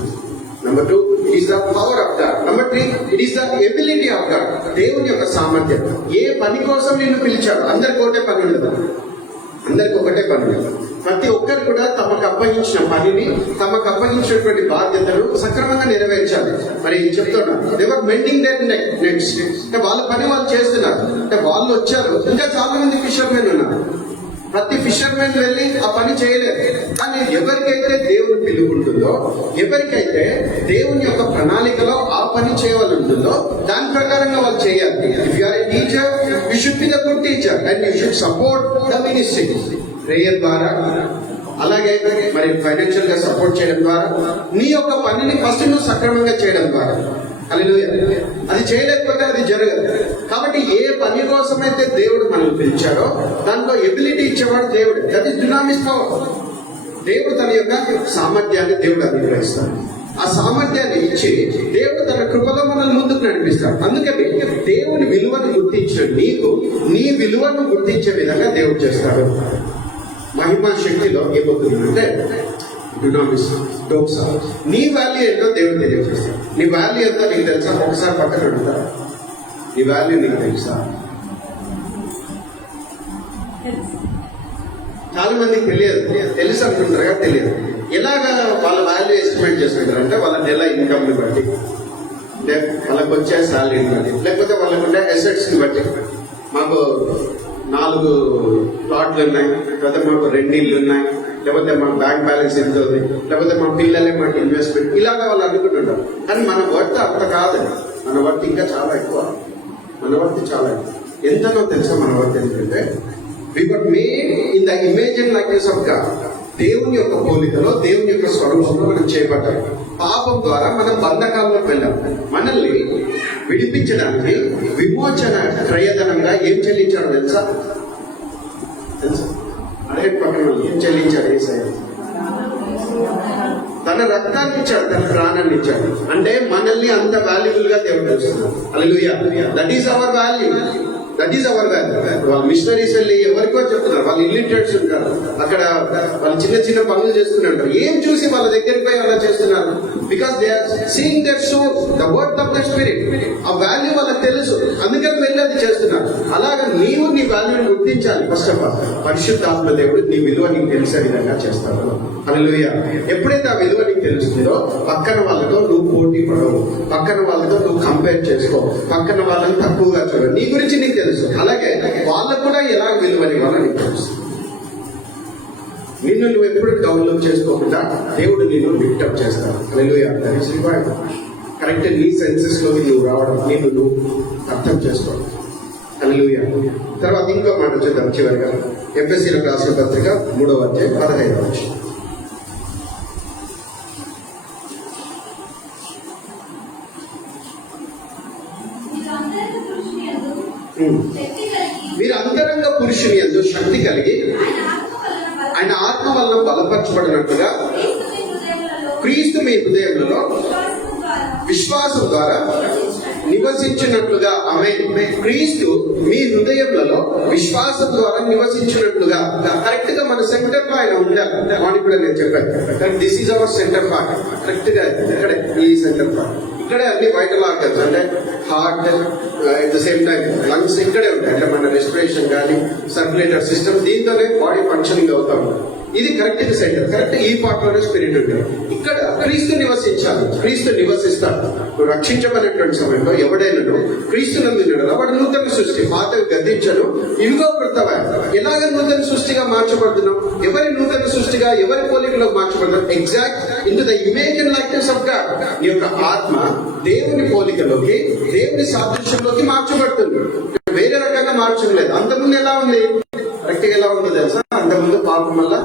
Number 2, it is the power of God. Number 3, it is the ability of God. దేవుని యొక్క సామర్థ్యం. ఏ పని కోసం నిన్ను పిలిచాడు? అందరికి ఒకటే పని ఉండదు. అందరికి ఒకటే పని ఉండదు. ప్రతి ఒక్కరు కూడా తమకు అప్పగించిన పనిని, తమకు అప్పగించినటువంటి బాధ్యతలు సక్రమంగా నెరవేర్చాలి. మరి చెప్తున్నా, దేవర్ మెండింగ్ దేర్ నెక్స్ట్. అంటే వాళ్ళ పని వాళ్ళు చేస్తున్నారు. అంటే వాళ్ళు వచ్చారు. ఇంకా చాలా మంది ఫిషర్మెన్ ఉన్నారు. ప్రతి ఫిషర్మెన్ వెళ్ళి ఆ పని చేయలేదు. కానీ ఎవరికైతే దేవుని పిలుపుంటుందో, ఎవరికైతే దేవుని యొక్క ప్రణాళికలో ఆ పని చేయవలసి ఉంటుందో దాని ప్రకారంగా వాళ్ళు చేయాలి. If you are a teacher, you should be the good teacher and you should support the ministry. Prayer ద్వారా, అలాగే మరి ఫైనాన్షియల్ గా సపోర్ట్ చేయడం ద్వారా, నీ యొక్క పనిని ఫస్ట్ నువ్వు సక్రమంగా చేయడం ద్వారా. హల్లెలూయా. అది చేయలేకపోతే అది జరగదు. కాబట్టి ఏ పని కోసమైతే దేవుడు మనల్ని పిలిచాడో దాంట్లో ఎబిలిటీ ఇచ్చేవాడు దేవుడు. That is dunamis power. దేవుడు తన యొక్క సామర్థ్యాన్ని దేవుడు అనుగ్రహిస్తాడు. ఆ సామర్థ్యాన్ని ఇచ్చి దేవుడు తన కృపలో మనల్ని ముందుకు నడిపిస్తాడు. అందుకని దేవుని విలువను గుర్తించిన నీకు నీ విలువను గుర్తించే విధంగా దేవుడు చేస్తాడు. మహిమా శక్తిలో ఏమవుతుందంటే డునామిస్, డోక్సా. నీ వాల్యూ ఏంటో దేవుడు తెలియజేస్తాడు. నీ వాల్యూ ఎంతో నీకు తెలుసా? ఒకసారి పక్కన అడుగుతారు, నీ వాల్యూ నీకు తెలుసా? చాలా మందికి తెలియదు. తెలుసు అనుకుంటారుగా, తెలియదు. ఎలాగా వాళ్ళ వాల్యూ ఎస్టిమేట్ చేసుకుంటారు అంటే వాళ్ళ నెల ఇన్కమ్ ని బట్టి, వాళ్ళకి వచ్చే శాలరీని బట్టి, లేకపోతే వాళ్ళకు ఉండే అసెట్స్ ని బట్టి. మాకు 4 ప్లాట్లు ఉన్నాయి, లేకపోతే మాకు 2 ఇళ్ళు ఉన్నాయి, లేకపోతే మా బ్యాంక్ బ్యాలెన్స్ ఎంత ఉంది, లేకపోతే మా పిల్లలే మాకు ఇన్వెస్ట్మెంట్, ఇలాగా వాళ్ళు అనుకుంటుంటారు. కానీ మన వర్త్ అంత కాదండి. మన వర్త్ ఇంకా చాలా ఎక్కువ. మన వర్త్ చాలా ఎక్కువ. ఎంతనో తెలుసా మన వర్త్? ఎందుకంటే we got made in the image and likeness of God. దేవుని యొక్క పోలికలో, దేవుని యొక్క స్వరూపంలో మనం చేయబడ్డాం. పాపం ద్వారా మనం బంధకాల్లోకి వెళ్ళాం. మనల్ని విడిపించడానికి విమోచన క్రయధనంగా ఏం చెల్లించాడు తెలుసా? అదే పక్కన ఏం చెల్లించాడు? యేసయ్య తన రక్తాన్ని ఇచ్చాడు, తన ప్రాణాన్ని ఇచ్చాడు. అంటే మనల్ని అంత వాల్యుబుల్ గా దేవుడు చూస్తున్నాడు. హల్లెలూయా. That is our value. That is our value. వాళ్ళు మిషనరీస్ వెళ్ళి ఎవరికో చెప్తున్నారు, వాళ్ళు ఇల్లిటరేట్స్ ఉంటారు, అక్కడ వాళ్ళు చిన్న చిన్న పనులు చేస్తున్నారు. ఏం చూసి వాళ్ళ దగ్గరికి పోయి అలా చేస్తున్నారు? Because they are seeing that so the word of the spirit. ఆ వాల్యూ వాళ్ళకి తెలుసు, అందుకని వెళ్ళి అది చేస్తున్నారు. అలాగే నీవు నీ వాల్యూని గుర్తించాలి. ఫస్ట్ ఆఫ్ ఆల్ పరిశుద్ధాత్మ దేవుడు నీ విలువ నీకు తెలిసే విధంగా చేస్తాడు. హల్లెలూయా. ఎప్పుడైతే ఆ విలువ నీకు తెలుస్తుందో పక్కన వాళ్ళతో నువ్వు పోటీ పడవు, పక్కన వాళ్ళతో నువ్వు కంపేర్ చేసుకో, పక్కన వాళ్ళని తక్కువగా చూడవు. నీ గురించి నీకు తెలుసు, అలాగే వాళ్ళకు కూడా ఎలా విలువనివ్వాలో నీకు తెలుసు. నిన్ను నువ్వు ఎప్పుడు డెవలప్ చేసుకోకుండా దేవుడు నిన్ను లిఫ్టప్ చేస్తాడు. హల్లెలూయా. కరెక్ట్ నీ సెన్సెస్ లోకి నువ్వు రావడం, నిన్ను నువ్వు అర్థం చేసుకోవడం. హల్లెలూయా. తర్వాత ఇంకో మాట చూద్దాం చివరిగా. ఎఫెసీయులకు రాసిన పత్రిక 3వ అధ్యాయం 15వ వచనం. మీరు అంతరంగ పురుషుని యందు శక్తి కలిగి ఆయన ఆత్మ వలన బలపరచబడినట్లుగా క్రీస్తు మీ హృదయములలో విశ్వాసం ద్వారా నివసించినట్లుగా. ఆమేన్. క్రీస్తు మీ హృదయములలో విశ్వాసం ద్వారా నివసించినట్లుగా. కరెక్ట్ గా మన సెంటర్ లో ఆయన ఉండాలి అని కూడా నేను చెప్పాను. This is our centre part. Correct గా ఇక్కడ ఈ సెంటర్ పార్ట్ ఇక్కడే అన్ని వైటల్ ఆర్గన్స్ అంటే heart, at the same time lungs ఇక్కడే ఉంటాయి. అంటే మన రెస్పిరేషన్ కానీ సర్క్యులేటర్ సిస్టమ్ దీంతోనే బాడీ ఫంక్షనింగ్ అవుతాం. ఇది కరెక్ట్ సెంటర్. కరెక్ట్ ఈ పార్ట్ లోనే స్పిరిట్ ఉంటుంది. ఇక్కడ క్రీస్తు నివసించాలి, క్రీస్తు నివసిస్తాడు. రక్షించబడినటువంటి సమయంలో ఎవడైనా క్రీస్తు నందున్నాడు వాడు నూతన సృష్టి, పాతవి గద్దించను ఇవిగో కృతవా. ఎలాగ నూతన సృష్టిగా మార్చబడుతున్నాం? ఎవరి నూతన సృష్టిగా, ఎవరి పోలికలోకి మార్చబడుతున్నాం? Exact into the image and likeness of God. నీ యొక్క ఆత్మ దేవుని పోలికలోకి, దేవుని సాదృశ్యంలోకి మార్చబడుతుంది. వేరే రకంగా మార్చడం లేదు. అంతకుముందు ఎలా ఉంది? కరెక్ట్ గా ఎలా ఉందో తెలుసా? అంతకుముందు పాపం వల్ల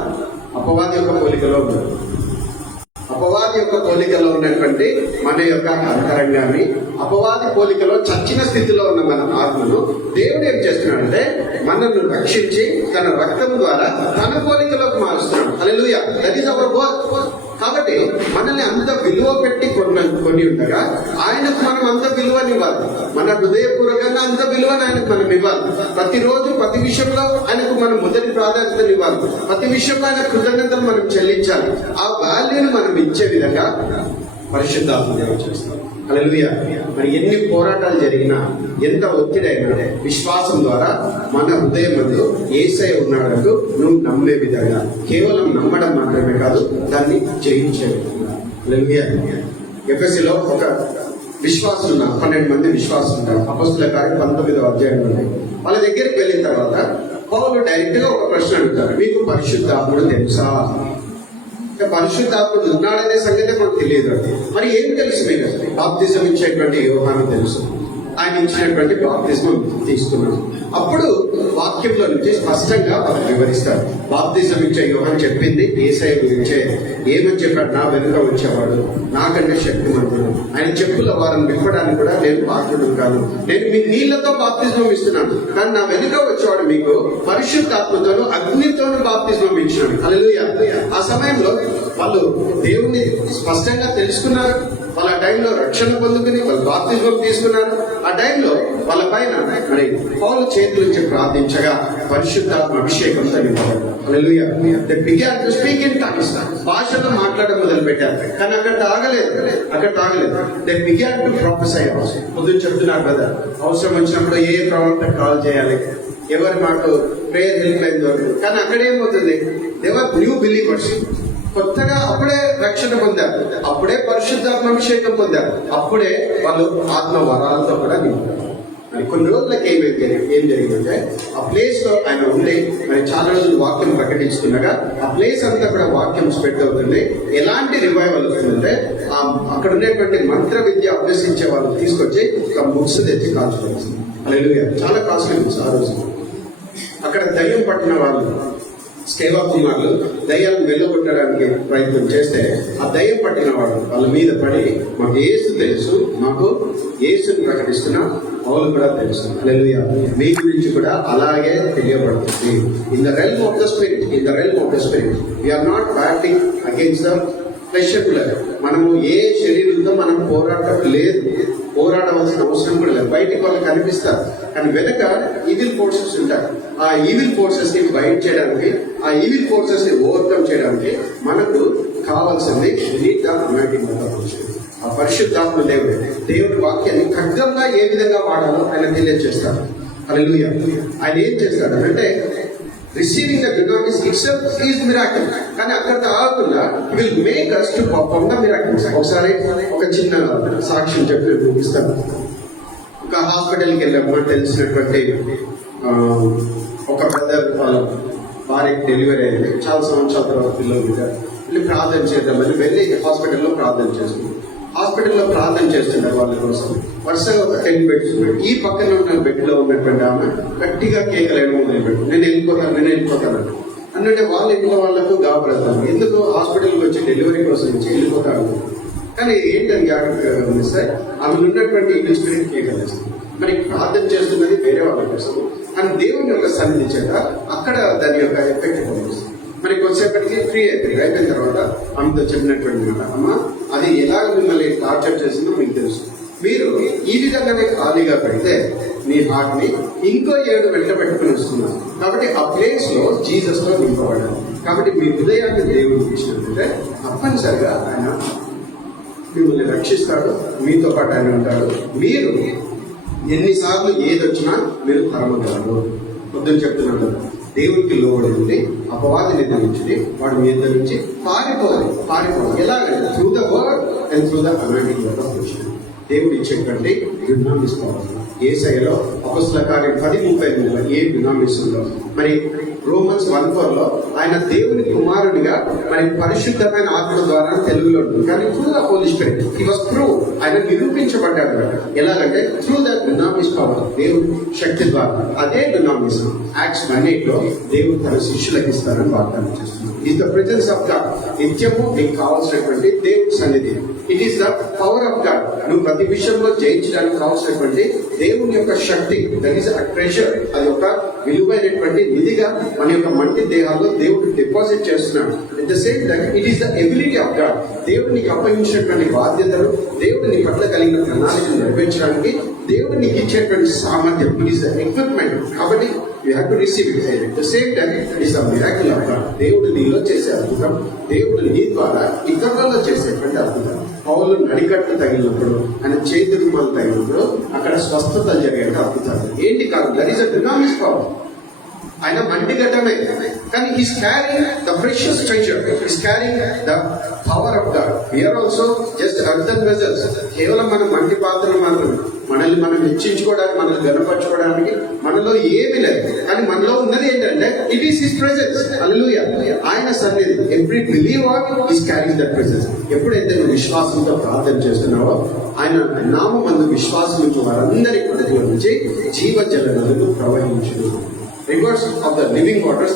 అపవాది యొక్క పోలికలో ఉంది. అపవాది యొక్క పోలికలో ఉన్నటువంటి మన యొక్క అంతరంగాన్ని, అపవాది పోలికలో చచ్చిన స్థితిలో ఉన్న మన ఆత్మను దేవుడు ఏం చేస్తున్నాడంటే మనల్ని రక్షించి తన రక్తం ద్వారా తన పోలికలోకి మారుస్తున్నాడు. హల్లెలూయా. That is our work. కాబట్టి మనల్ని అంత విలువ పెట్టి కొన్ని ఉండగా ఆయనకు మనం అంత విలువనివ్వాలి. మన హృదయపూర్వకంగా అంత విలువని ఆయనకు మనం ఇవ్వాలి. ప్రతిరోజు ప్రతి విషయంలో ఆయనకు మనం మొదటి ప్రాధాన్యతను ఇవ్వాలి. ప్రతి విషయంలో ఆయన కృతజ్ఞతలు మనం చెల్లించాలి. ఆ వాల్యూని మనం ఇచ్చే విధంగా పరిశుద్ధాత్మ దేవుడు చేస్తాం. హల్లెలూయా. మరి ఎన్ని పోరాటాలు జరిగినా, ఎంత ఒత్తిడి అయినా విశ్వాసం ద్వారా మన హృదయం మందు యేసయ్య ఉన్నాడు నువ్వు నమ్మే విధంగా, కేవలం నమ్మడం మాత్రమే కాదు దాన్ని జయించే విధంగా. హల్లెలూయా. ఎఫెసీలో ఒక విశ్వాసులు ఉన్నారు, 12 మంది విశ్వాసులు ఉంటారు. అపొస్తలుల కార్యం 19వ అధ్యాయంలో ఉన్నాయి. వాళ్ళ దగ్గరికి వెళ్ళిన తర్వాత పౌలు డైరెక్ట్ గా ఒక ప్రశ్న అడుగుతారు, మీకు పరిశుద్ధాత్ముడు తెలుసా? పరిశుద్ధాత్ముడు ఉన్నాడనే సంగతి మనకు తెలియదు. మరి ఏం తెలుసు మీకు? బాప్తిజం ఇచ్చేటువంటి యోహాను తెలుసు, ఆయన ఇచ్చినటువంటి బాప్తిజం తీసుకున్నాడు. అప్పుడు వాక్యంలో నుంచి స్పష్టంగా వాళ్ళు వివరిస్తారు. బాప్తిజం ఇచ్చే యోహాను చెప్పింది యేసయ్య గురించే. ఏమని చెప్పాడు? నా వెనుక వచ్చేవాడు నాకంటే శక్తిమంతుడు, ఆయన చెప్పుల వారిని విప్పడానికి కూడా నేను పాత్రుడు కాను. నేను మీ నీళ్లతో బాప్తిజం ఇస్తున్నాను, కానీ నా వెనుక వచ్చేవాడు మీకు పరిశుద్ధాత్మతోను అగ్నితోను బాప్తిజం ఇచ్చినాడు. హల్లెలూయా. ఆ సమయంలో వాళ్ళు దేవుణ్ణి స్పష్టంగా తెలుసుకున్నారు. వాళ్ళ టైంలో రక్షణ పొందుకుని వాళ్ళు బాప్తిజం తీసుకున్నారు. ఆ టైంలో వాళ్ళ పైన మరి పౌలు చేతుల నుంచి ప్రార్థించగా పరిశుద్ధాత్మ అభిషేకం తగ్గిపోయారు. హల్లెలూయా. They began to speak in tongues. భాషలో మాట్లాడడం మొదలు పెట్టారు. కానీ అక్కడ తాగలేదు. They began to prophesy. పొద్దున్న చెప్తున్నారు కదా, అవసరం వచ్చినప్పుడు ఏ ప్రవక్త కాల్ చేయాలి, ఎవరి మాట ప్రేయర్ హెల్ప్ లైన్ దొరకదు. కానీ అక్కడేమవుతుంది? దేవర్ న్యూ బిలీవర్స్, కొత్తగా అప్పుడే రక్షణ పొందారు, అప్పుడే పరిశుద్ధాత్మ అభిషేకం పొందారు, అప్పుడే వాళ్ళు ఆత్మ వరాలతో కూడా నింపారు. మరి కొన్ని రోజులకి ఏం జరిగిందంటే ఆ ప్లేస్ లో ఆయన ఉండి మరి చాలా రోజులు వాక్యం ప్రకటిస్తుండగా ఆ ప్లేస్ అంతా కూడా వాక్యం స్ప్రెడ్ అవుతుంది. ఎలాంటి రివైవల్ వస్తుందంటే అక్కడ ఉండేటువంటి మంత్ర విద్య అభ్యసించే వాళ్ళు తీసుకొచ్చి ఒక బుక్స్ తెచ్చి కాల్చుకొస్తుంది. హల్లెలూయా. చాలా కాస్ట్లీ బుక్స్ ఆ రోజు. అక్కడ దయ్యం పట్టిన వాళ్ళు, సేవా కుమారులు దయ్యాలను వెళ్ళగొట్టడానికి ప్రయత్నం చేస్తే ఆ దయ్యం పట్టిన వాడు వాళ్ళ మీద పడి మాకు యేసు తెలుసు, మాకు యేసుని ప్రకటిస్తున్నాం, పౌలు కూడా తెలుసు. హల్లెలూయా. మీ గురించి కూడా అలాగే తెలియబడుతుంది. In the realm of the spirit, we are not battling against the flesh and blood. మనము ఏ శరీరంతో మనం పోరాటం లేదు, పోరాడవలసిన అవసరం కూడా లేదు. బయటికి వాళ్ళు కనిపిస్తారు, కానీ వెనక ఈవిల్ ఫోర్సెస్ ఉంటాయి. ఆ ఈవిల్ ఫోర్సెస్ ని బయట చేయడానికి, ఆ ఈవిల్ ఫోర్సెస్ ని ఓవర్కమ్ చేయడానికి మనకు కావాల్సింది ఆ పరిశుద్ధాత్మ దేవుడు. దేవుడి వాక్యాన్ని ఖడ్గంగా ఏ విధంగా వాడాలో ఆయన తెలియజేస్తాడు. హల్లెలూయా. ఆయన ఏం చేస్తాడు అంటే receiving the dynamis itself is miracle. కానీ అక్కడ ఆగకుండా will make us to perform the miracles. ఒకసారి ఒక చిన్న సాక్ష్యం చెప్పి ముగిస్తాను. ఒక హాస్పిటల్కి వెళ్ళినప్పుడు తెలిసినటువంటి ఒక బ్రదర్ వాళ్ళ భార్యకి డెలివరీ అయింది. చాలా సంవత్సరాల తర్వాత పిల్లలు వెళ్ళి ప్రార్థన చేద్దామని వెళ్ళి హాస్పిటల్లో ప్రార్థన చేస్తుంది. హాస్పిటల్లో ప్రార్థన చేస్తున్నారు వాళ్ళ కోసం. వరుసగా ఒక 10 బెడ్స్ ఉన్నాయి. ఈ పక్కన ఉన్న బెడ్ లో ఉన్నటువంటి ఆమె గట్టిగా కేకలేయడం మొదలుపెట్టు, నేను వెళ్ళిపోతాను అన్నట్టే వాళ్ళ ఇంట్లో వాళ్ళకు గాబరతాను. ఎందుకు హాస్పిటల్కి వచ్చి డెలివరీ కోసం వచ్చి వెళ్ళిపోతాను. కానీ ఏంటని గమనిస్తే ఆమె ఉన్నటువంటి ఇంగ్లీష్ స్పిరిట్ కేకలేస్తుంది. మరి ప్రార్థన చేస్తున్నది వేరే వాళ్ళ కోసం, కానీ దేవుని యొక్క సన్నిధి చేత అక్కడ దాని యొక్క ఎఫెక్ట్ కనిపిస్తుంది. మరి కొద్దిసేపటికి ఫ్రీ అయిపోయిన తర్వాత ఆమెతో చెప్పినటువంటి మాట, అమ్మ అది ఎలాగ మిమ్మల్ని టార్చర్ చేసిందో మీకు తెలుసు. మీరు ఈ విధంగానే ఖాళీగా పెడితే మీ హార్ట్ ని ఇంకో 7 వెంట పెట్టుకుని వస్తున్నారు. కాబట్టి ఆ ప్లేస్ లో జీసస్ లో నింపబడాలి. కాబట్టి మీ హృదయాన్ని దేవుడికి ఇచ్చినట్లయితే తప్పనిసరిగా ఆయన మిమ్మల్ని రక్షిస్తాడు, మీతో పాటు ఆయన ఉంటాడు. మీరు ఎన్నిసార్లు ఏదొచ్చినా మీరు తరమగలరు. పొద్దున చెప్తున్నాడు, దేవుడికి లోబడి ఉండి అపవాదిని ఎదిరించి వాడు మీ దగ్గర నుంచి పారిపోవాలి. ఎలాగంటే through the word and through the anointing word of God. దేవుడు ఇచ్చేటువంటి యునామిస్తాడు. యేసయ్యలో అపొస్తలుల కార్యం 10:32 ఏ యునామిస్తుందో, మరి రోమన్స్ 1:4 ఆయన దేవుని కుమారుడిగా మరి పరిశుద్ధమైన ఆత్మ ద్వారా తెలుగులో ఉంటుంది. కానీ through the Holi spirit he was prove, ఆయన నిరూపించబడ్డాడు. ఎలాగంటే త్రూ ద యునామిస్ పవర్, దేవుడి శక్తి ద్వారా. అదే యునామిస్ యాక్ట్స్ 1:8 దేవుడు తన శిష్యులకు ఇస్తారని వాగ్దానం చేస్తున్నాడు. Is the presence of God. నిత్యము నీకు కావాల్సినటువంటి దేవుడి సన్నిధి. It is the power of God. నువ్వు ప్రతి విషయంలో జయించడానికి కావాల్సినటువంటి దేవుని యొక్క శక్తి, దట్ ఈస్ అ ట్రెజర్. అది ఒక విలువైనటువంటి నిధిగా మన యొక్క మంటి దేహాల్లో దేవుడు డిపాజిట్ చేస్తున్నాడు. At the same time it is the ability of God. దేవుడు నీకు అప్పగించినటువంటి బాధ్యతలు, దేవుడు నీ పట్ల కలిగిన ప్రణాళికను నెరవేర్చడానికి దేవుడు నీకు ఇచ్చేటువంటి సామర్థ్యం, ఇట్ ఈస్ ద ఎక్విప్మెంట్. కాబట్టి you have to receive it. At the same time it is the miracle of God. దేవుడు నీలో చేసే అద్భుతం, దేవుడు నీ ద్వారా ఇతరులలో చేసేటువంటి అద్భుతం. పౌలు నడికట్టు తగిలినప్పుడు, ఆయన చేతి రుమాలు తగిలినప్పుడు అక్కడ స్వస్థతలు జరిగే అద్భుతాలు. ఏంటి కాదు, that is a dunamis power. ఆయన మంటి ఘటమే, కానీ is carrying the precious treasure, is carrying the power of God. We are also just earthen vessels. కేవలం మన మంటి పాత్రలు మాత్రమే. మనల్ని మనం హెచ్చించుకోవడానికి, మనల్ని గనపరచుకోవడానికి మనలో ఏమీ లేదు. కానీ మనలో ఉన్నది ఏంటంటే ఇట్ ఈస్ హిస్ ప్రెజెన్స్. హల్లెలూయా. ఆయన సన్నిధి. Every believer is carrying that presence. ఎప్పుడైతే నువ్వు విశ్వాసంతో ప్రార్థన చేస్తున్నావో, ఆయన నామమందు విశ్వాసం వారందరి ప్రజల నుంచి జీవజల నదులు ప్రవహించును. Rivers of the living waters